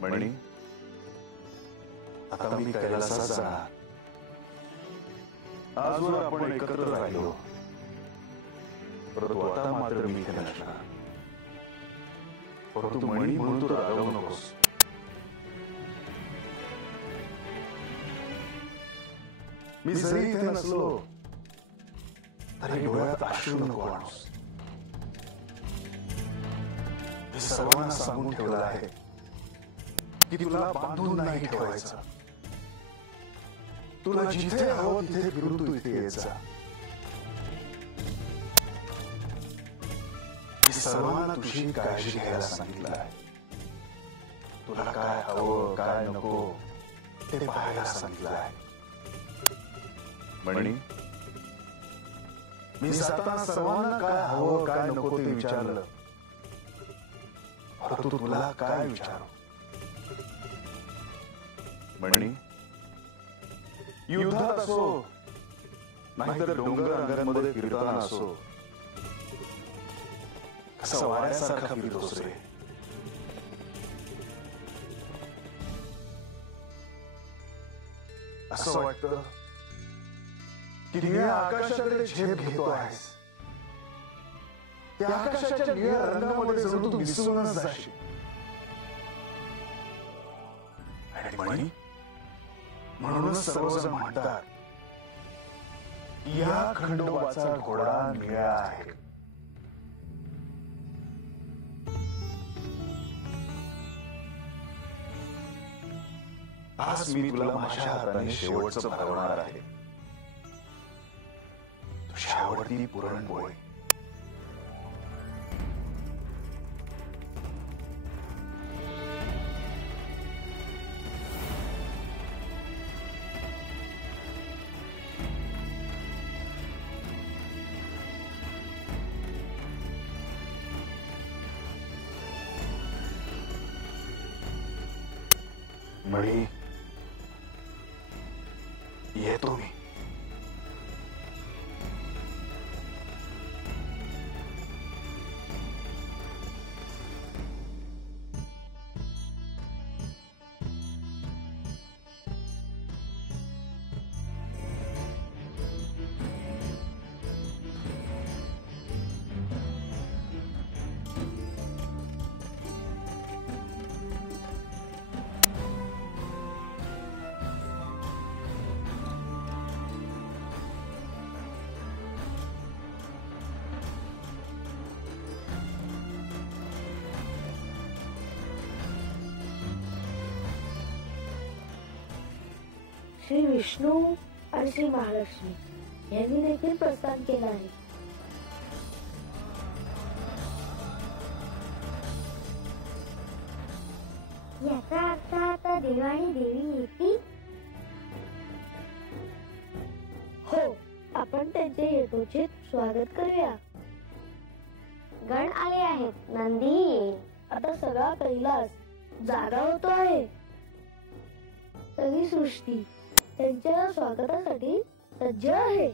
मणी, आता मी कैलासात जाणार. आजवर आपण एकत्र राहिलो, परंतु आता मात्र मी इथे नसणार. परंतु मणी म्हणून तू रागवू नकोस. मी जरी इथे नसलो तरी डोळ्यात अश्रू नको आणूस. मी सर्वांना सांगून ठेवलं आहे की तुला बांधून नाही ठेवायचं. तुला जिथे हवं तिथे फिरून तू इथे येत जा. मी सर्वांना तुझी काळजी घ्यायला सांगितलं आहे. तुला काय हवं काय नको ते पाहायला सांगितलं आहे. मणी, मी जाताना सर्वांना काय हवं काय नको ते विचारलं, परंतु तुला काय विचारू. मणी, युद्धात असो नाहीतर डोंगर अंगांमध्ये फिरताना असो, कसा वाऱ्यासारखा फिरतोस रे. असं वाटतं की निळ्या आकाशाकडे झेप घेतो आहेस. त्या आकाशाच्या निळ्या रंगामध्ये जणू तू मिसळूनच जाशील. आणि मणी, म्हणूनच सर्वजण म्हणतात या खंडोबाचा घोडा निळा आहे. आज मी तुला माझ्या हाताने शेवटचं भरवणार आहे. तुझ्या आवडती पुरणपोळी. मणी, येतो मी. श्री विष्णू आणि श्री महालक्ष्मी यांनी देखील प्रस्थान केलं आहे. याचा अर्थ आता देव आणि देवी येतील. हो, आपण त्यांचे यथोचित स्वागत करूया. गण आले आहेत, नंदी येईल. आता सगळा कैलास जागा होतो आहे. सगळी सृष्टी त्यांच्या स्वागतासाठी सज्ज आहे.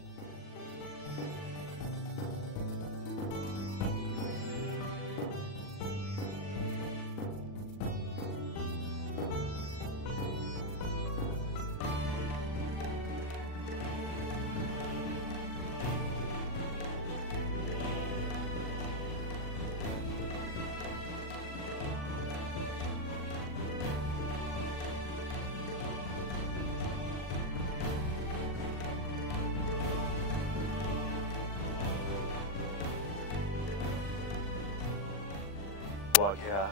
वाघ्या,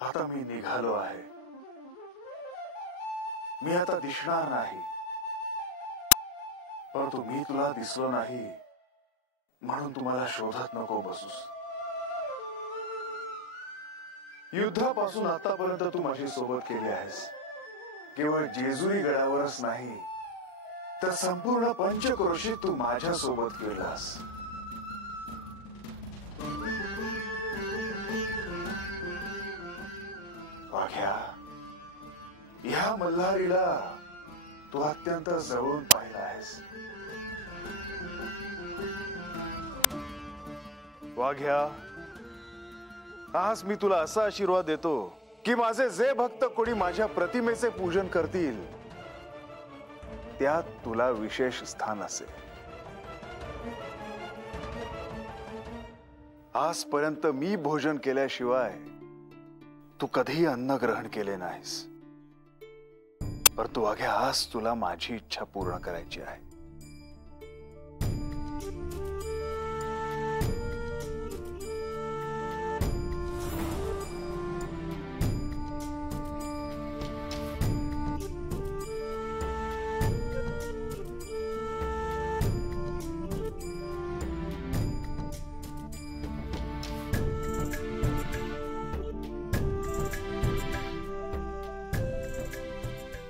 आता मी निघालो आहे. मी आता दिसणार नाही, परंतु मी तुला दिसलो नाही म्हणून तुम्हाला शोधत नको बसूस. युद्धापासून आतापर्यंत तू माझी सोबत केली आहेस. केवळ जेजुरी गडावरच नाही तर संपूर्ण पंचक्रोशी तू माझ्या सोबत गेलास. वाघ्या, ह्या मल्हारीला तू अत्यंत जवळून पाहिला आहेस. वाघ्या, आज मी तुला असा आशीर्वाद देतो की माझे जे भक्त कोणी माझ्या प्रतिमेचे पूजन करतील त्यात तुला विशेष स्थान असेल. आजपर्यंत मी भोजन केल्याशिवाय तू कधी अन्न ग्रहण केले नाहीस, परंतु वाघ्या आज तुला माझी इच्छा पूर्ण करायची आहे.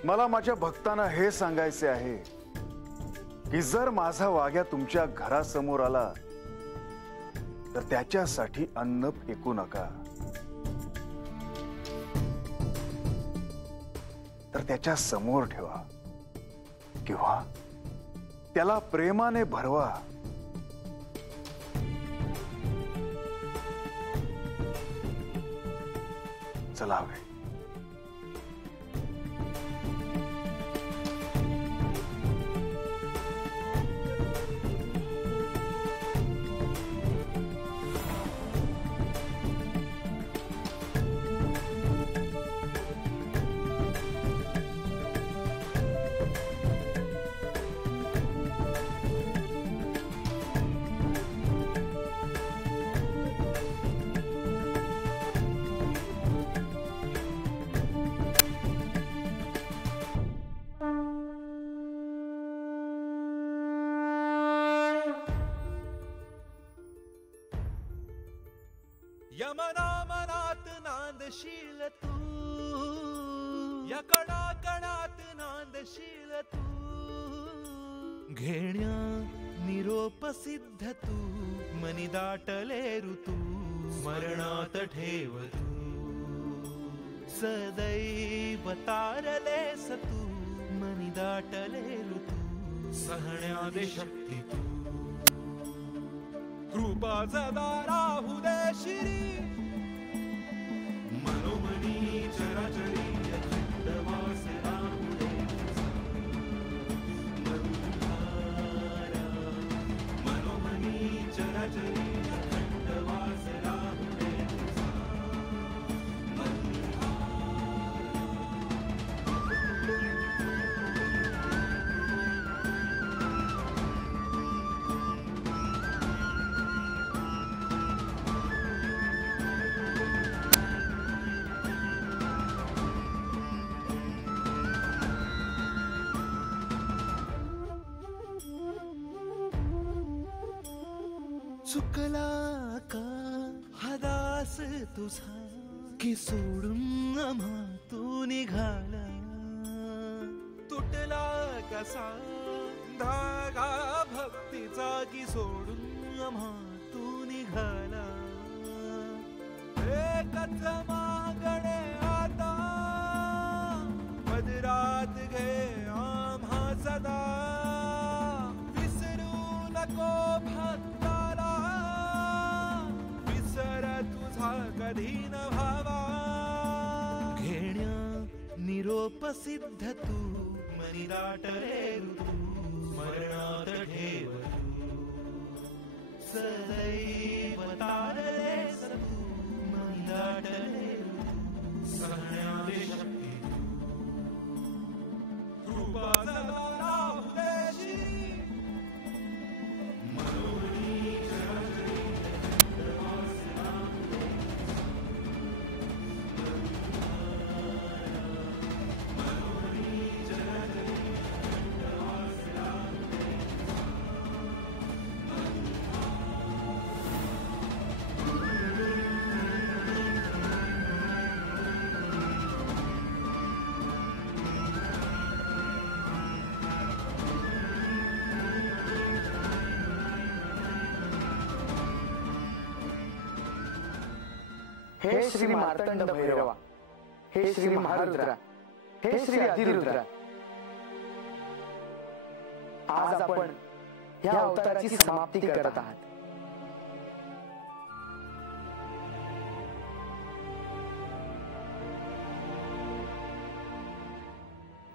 मला माझ्या भक्तांना हे सांगायचे आहे की जर माझा वाघ्या तुमच्या घरासमोर आला तर त्याच्यासाठी अन्न फेकू नका, तर त्याच्या समोर ठेवा किंवा त्याला प्रेमाने भरवा. चलावे. यमनामनात नांदशील तू, या कणाकणात नांदशील तू, घेण्या निरोप सिद्ध तू, मनी दाटले ऋतू, स्मरणात ठेव तू, सदैव तारलेस तू, मनी दाटले ऋतू, सहण्यादे शक्ती तू, कृपाचा दारा हुदे शिरी, मनोमनी चराचरी अखंडवास राहुदे, मनोमनी चराचरी अखंडवास राहुदे. चुकला का हदास तुझा की सोडून आम्हा तू निघाला, तुटला कसा धागा भक्तीचा की सोडून आम्हा तू निघाला. एकच मागणे आता पदरात घे आम्हा सदा, विसरू नको भक्ताला, विसर तुझा कधी न भावा, घेण्या निरोप सिद्ध तू, मनी दाटले ऋतू, स्मरणात ठेव तू, सदैव तारलेस तू, मनी दाटले ऋतू, सहण्यादे शक्ती तू, कृपाचा दारा हुदे शिरी, मनोमनी चराचरी अखंडवास राहुदे, मनोमनी चराचरी अखंडवास राहुदे. हे श्री मार्तंड भैरवा, हे श्री महारुद्रा, हे श्री अधिरुद्रा, आज आपण या अवताराची समाप्ती करत आहात.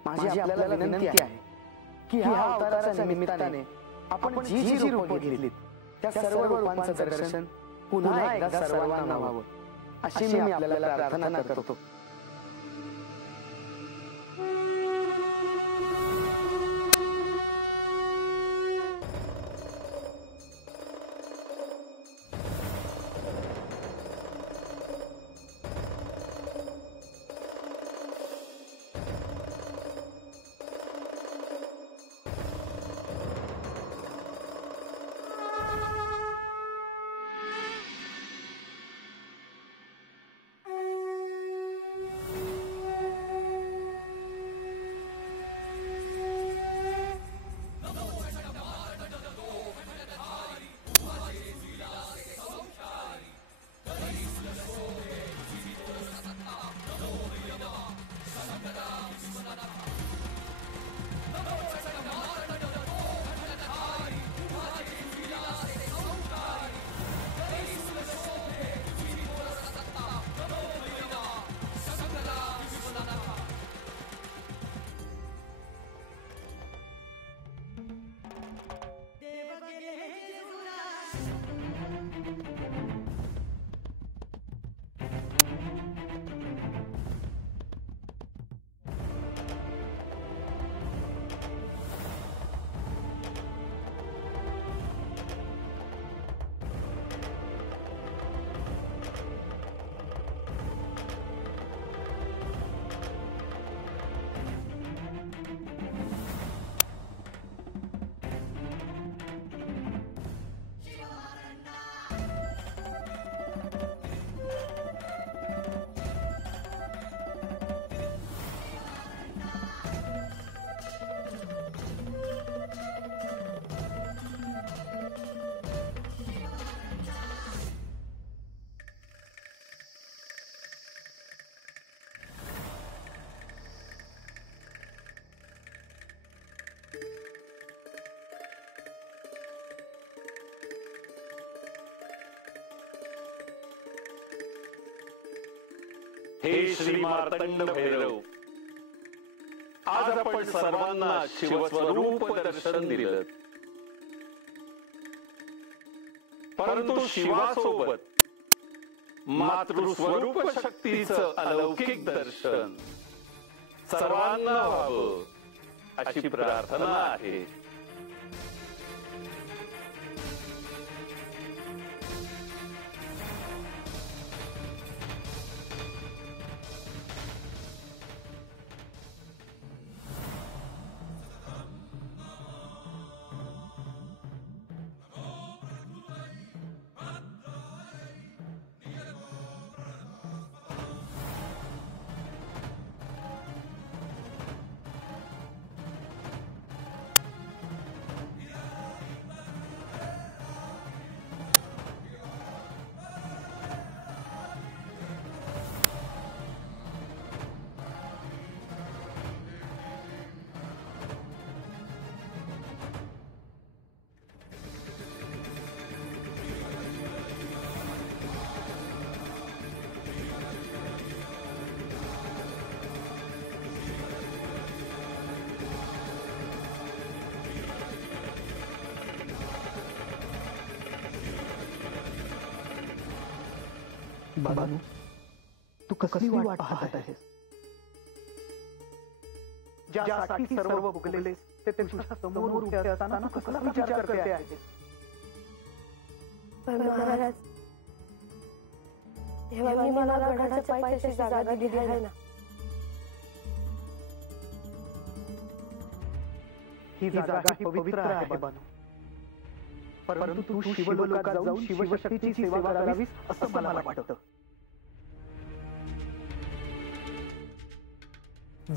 माझी आपल्याला विनंती आहे की ह्या अवताराच्या निमित्ताने आपण जी जी रूपं घेतलीत त्या सर्व रूपांचं दर्शन पुन्हा एकदा सर्वांना व्हावं अशी मी आपल्याला प्रार्थना करतो. हे श्री मार्तंड भैरव, आज आपण सर्वांना शिवस्वरूप दर्शन दिलं, परंतु शिवासोबत मातृस्वरूप शक्तीचं अलौकिक दर्शन सर्वांना व्हावं अशी प्रार्थना आहे. बानू, तू कसली वाट पाहत आहेस? ज्यासाठी सर्व भुगलेस ते तुझ्या समोर उभे असताना कसला विचार करते आहेस? महाराज, देवानी मला गडाच्या पायी तशी जागा दिली आहे ना. ही जागा ही पवित्र आहे बानू, परंतु तू शिवलोकात जाऊन शिवशक्तीची सेवा करावीस असं मला वाटतं.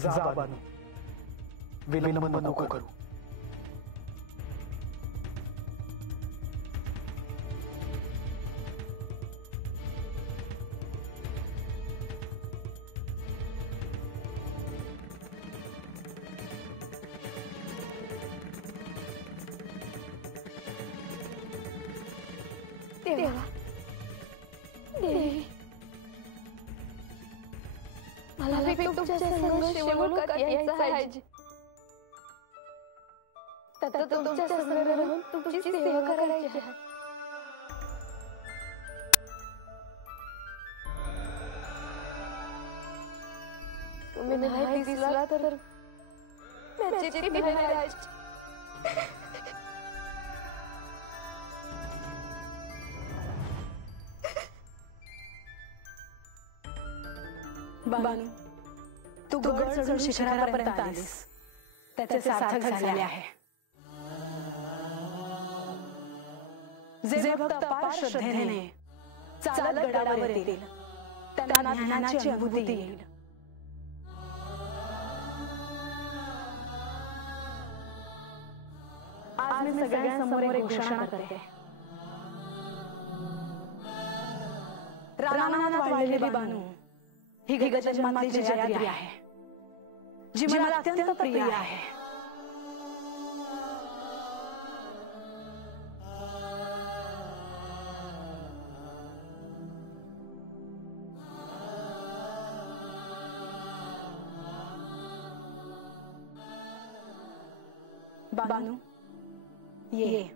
जा बानू, विलंब नको करू. देवा देवी मला तुमच्या संग शिवलोकात यायचं आहे. तर तुमच्या संग राहून तुमची सेवा करायची आहे. तुम्ही नाही दिसला तर माझी महाराज बानू, तू गड चढून शिखरापर्यंत आलीस, त्याचे सार्थक झाले आहे. जे भक्त अपार श्रद्धेने चालत गडावर येतील त्यांना ज्ञानाची अनुभूती येईल. आज मी सगळ्यांसमोर एक घोषणा करते. रानात वाढलेली बानू ही गजन्मातली जयाद्री आहे, जी मला अत्यंत प्रिय आहे. बानू ये.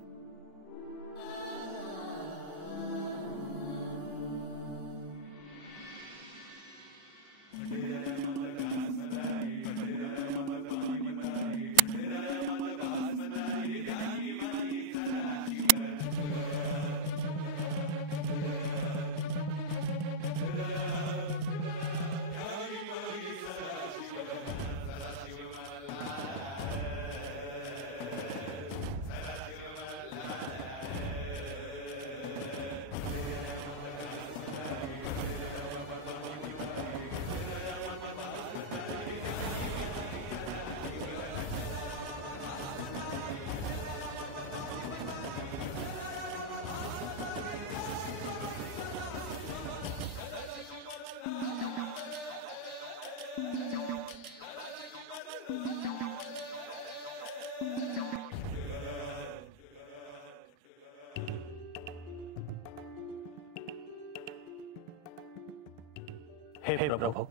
हे प्रभो,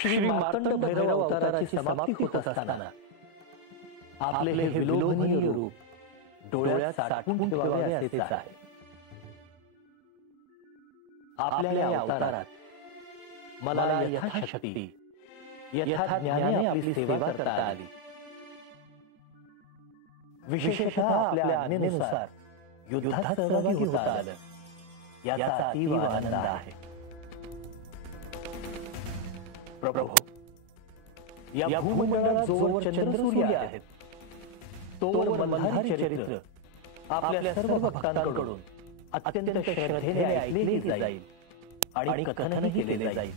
श्री मार्तंड भैरव अवताराची समाप्ती होत असताना आपले हे विलोभनीय रूप डोळ्यात साठवून ठेवावे असेच आहे. आपल्या या अवतारात मला यथाशक्ती यथा ज्ञानाने आपली सेवा करता आली. विशेषतः आपल्या आज्ञेनुसार युद्धात सहभागी होता आलं, याचा अतीव आनंद आहे. प्रभो, या भूमंडळात जोवर चंद्रसूर्य आहेत तोवर मल्हारी चरित्र आपल्या सर्व भक्तांकडून अत्यंत श्रद्धेने ऐकले जाईल आणि कथनही केले जाईल.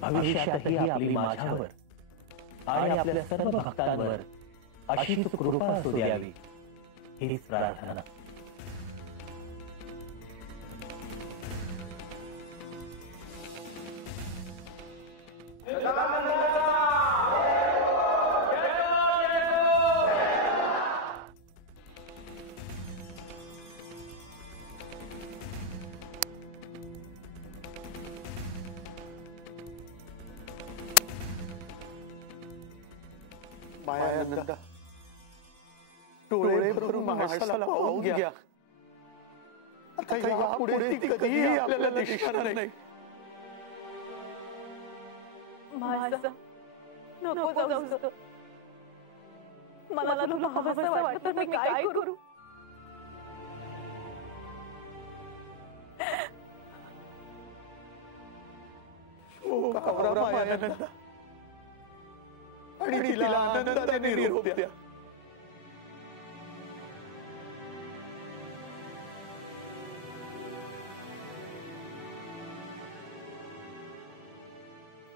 भविष्यातही आपली माझ्यावर आणि आपल्या सर्व भक्तांवर अशीच कृपा असू द्यावी हीच प्रार्थना. मायानंदा, डोळे भरून माणसाला पाहून घ्या. आता यापुढे ती कधीही आपल्याला दिसणार नाही. माझा नको जाऊस. मला तुला हवंसं वाटतं तर मी काय करू? शोकावरा मायानंदा आणि तिला आनंदाने निरोप द्या.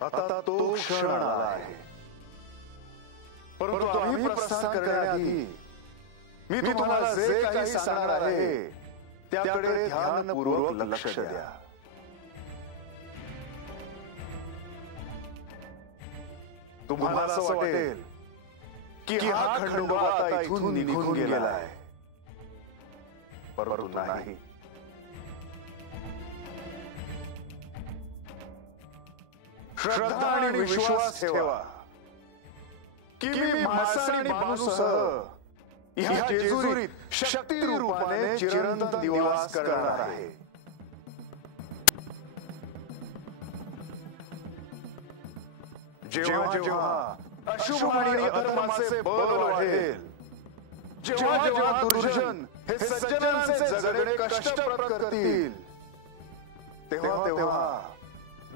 आता तो क्षण आला आहे, परंतु आम्ही प्रस्थान करण्याआधी मी तुम्हाला जे काही सांगणार आहे त्याकडे ध्यानपूर्वक लक्ष द्या. तुम्हाला असं वाटेल की हा खंडोबा आता इथून निघून गेलाय, परंतु नाही. श्रद्धा आणि विश्वास ठेवा की मी म्हासा आणि बानूसह ह्या जेजुरीत शक्ती रूपाने चिरंतन निवास करणार आहे. जेव्हा जेव्हा अशुभ आणि अधर्माचे बळ वाढेल, जेव्हा जेव्हा दुर्जन हे सज्जनांचे जगणे कष्टप्रद करतील, तेव्हा तेव्हा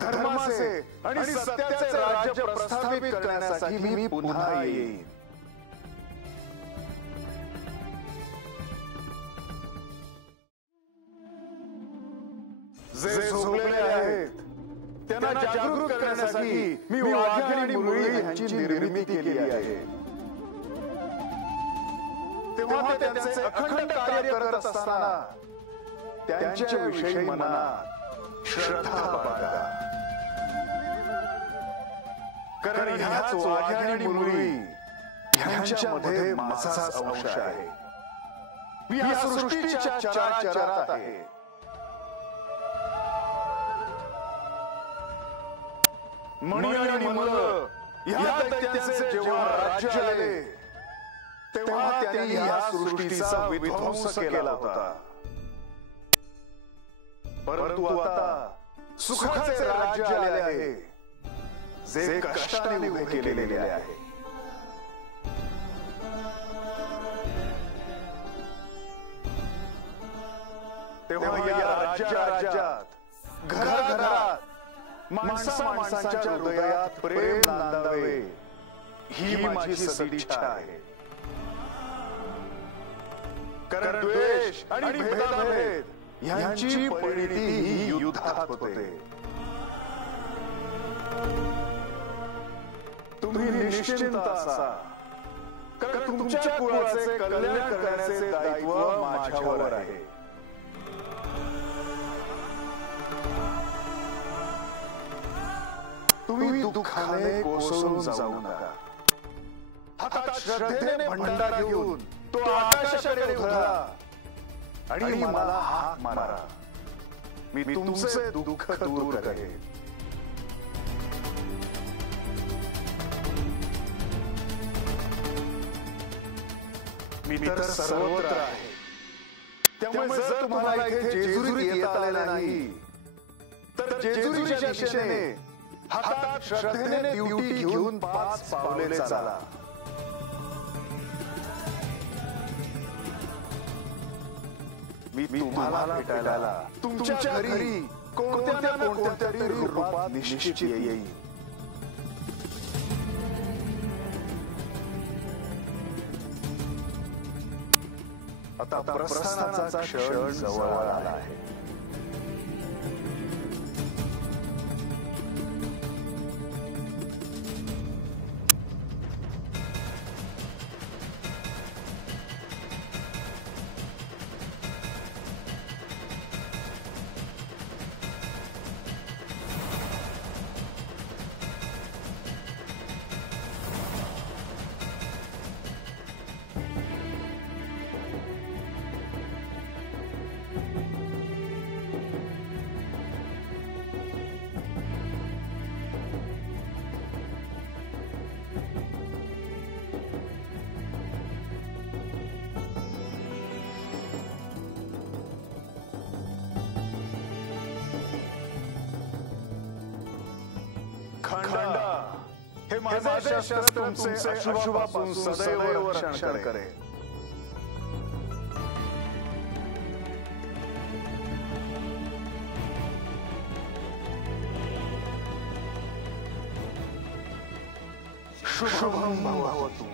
धर्माचे आणि सत्याचे राज्य प्रस्थापित करण्यासाठी मी पुन्हा येईन. जे झोपलेले आहेत त्यांना जागृत करण्यासाठी मी वाघ्या आणि मुरळी यांची निर्मिती केली आहे. तेव्हा ते त्यांचे अखंड कार्य करत असताना त्यांच्याविषयी मनात श्रद्धा बाळगा, कारण ह्याच वाघ्या आणि मुरळी ह्यांच्यामध्ये माझाच अंश आहे. मी या सृष्टीच्या चराचरात आहे. मणी आणि मल्ल ह्या दैत्यांचे जेव्हा राज्य आले, तेव्हा त्यांनी ह्या सृष्टीचा विध्वंस केला होता. परंतु आता सुखाचे राज्य आले आहे, जे कष्टाने उभे केलेले आहे. तेव्हा या राज्यात घराघरात माणसांच्या हृदयात प्रेम नांदावे ही माझी सदिच्छा आहे. कारण द्वेष आणि भेदाभेद यांची परिणती ही युद्धात होते. तुम्ही निश्चिंत असा, कारण तुमच्या कुळाचे कल्याण करण्याचे दायित्व माझ्यावर आहे. तुम्ही दुःखाने कोसळून जाऊ नका. हातात श्रद्धेने भंडारा घेऊन तो आकाशाकडे उधळा आणि मला हाक मारा. मी तुमचे दुःख दूर करेन. मी तर सर्वत्र आहे. त्यामुळे जर तुम्हाला इथे जेजुरीत येता आले नाही, तर जेजुरीच्या दिशेने हातात श्रद्धेने ड्युटी घेऊन 5 पावले चाला. मी तुम्हाला भेटायला तुमच्या घरी कोणत्या ना कोणत्या तरी रूपात निश्चित येईल. आता प्रस्थानाचा क्षण जवळ आला आहे. खंडा हे माझे शस्त्र तुमचे अशुभापासून सदैव रक्षण करे. शुभम भवतु.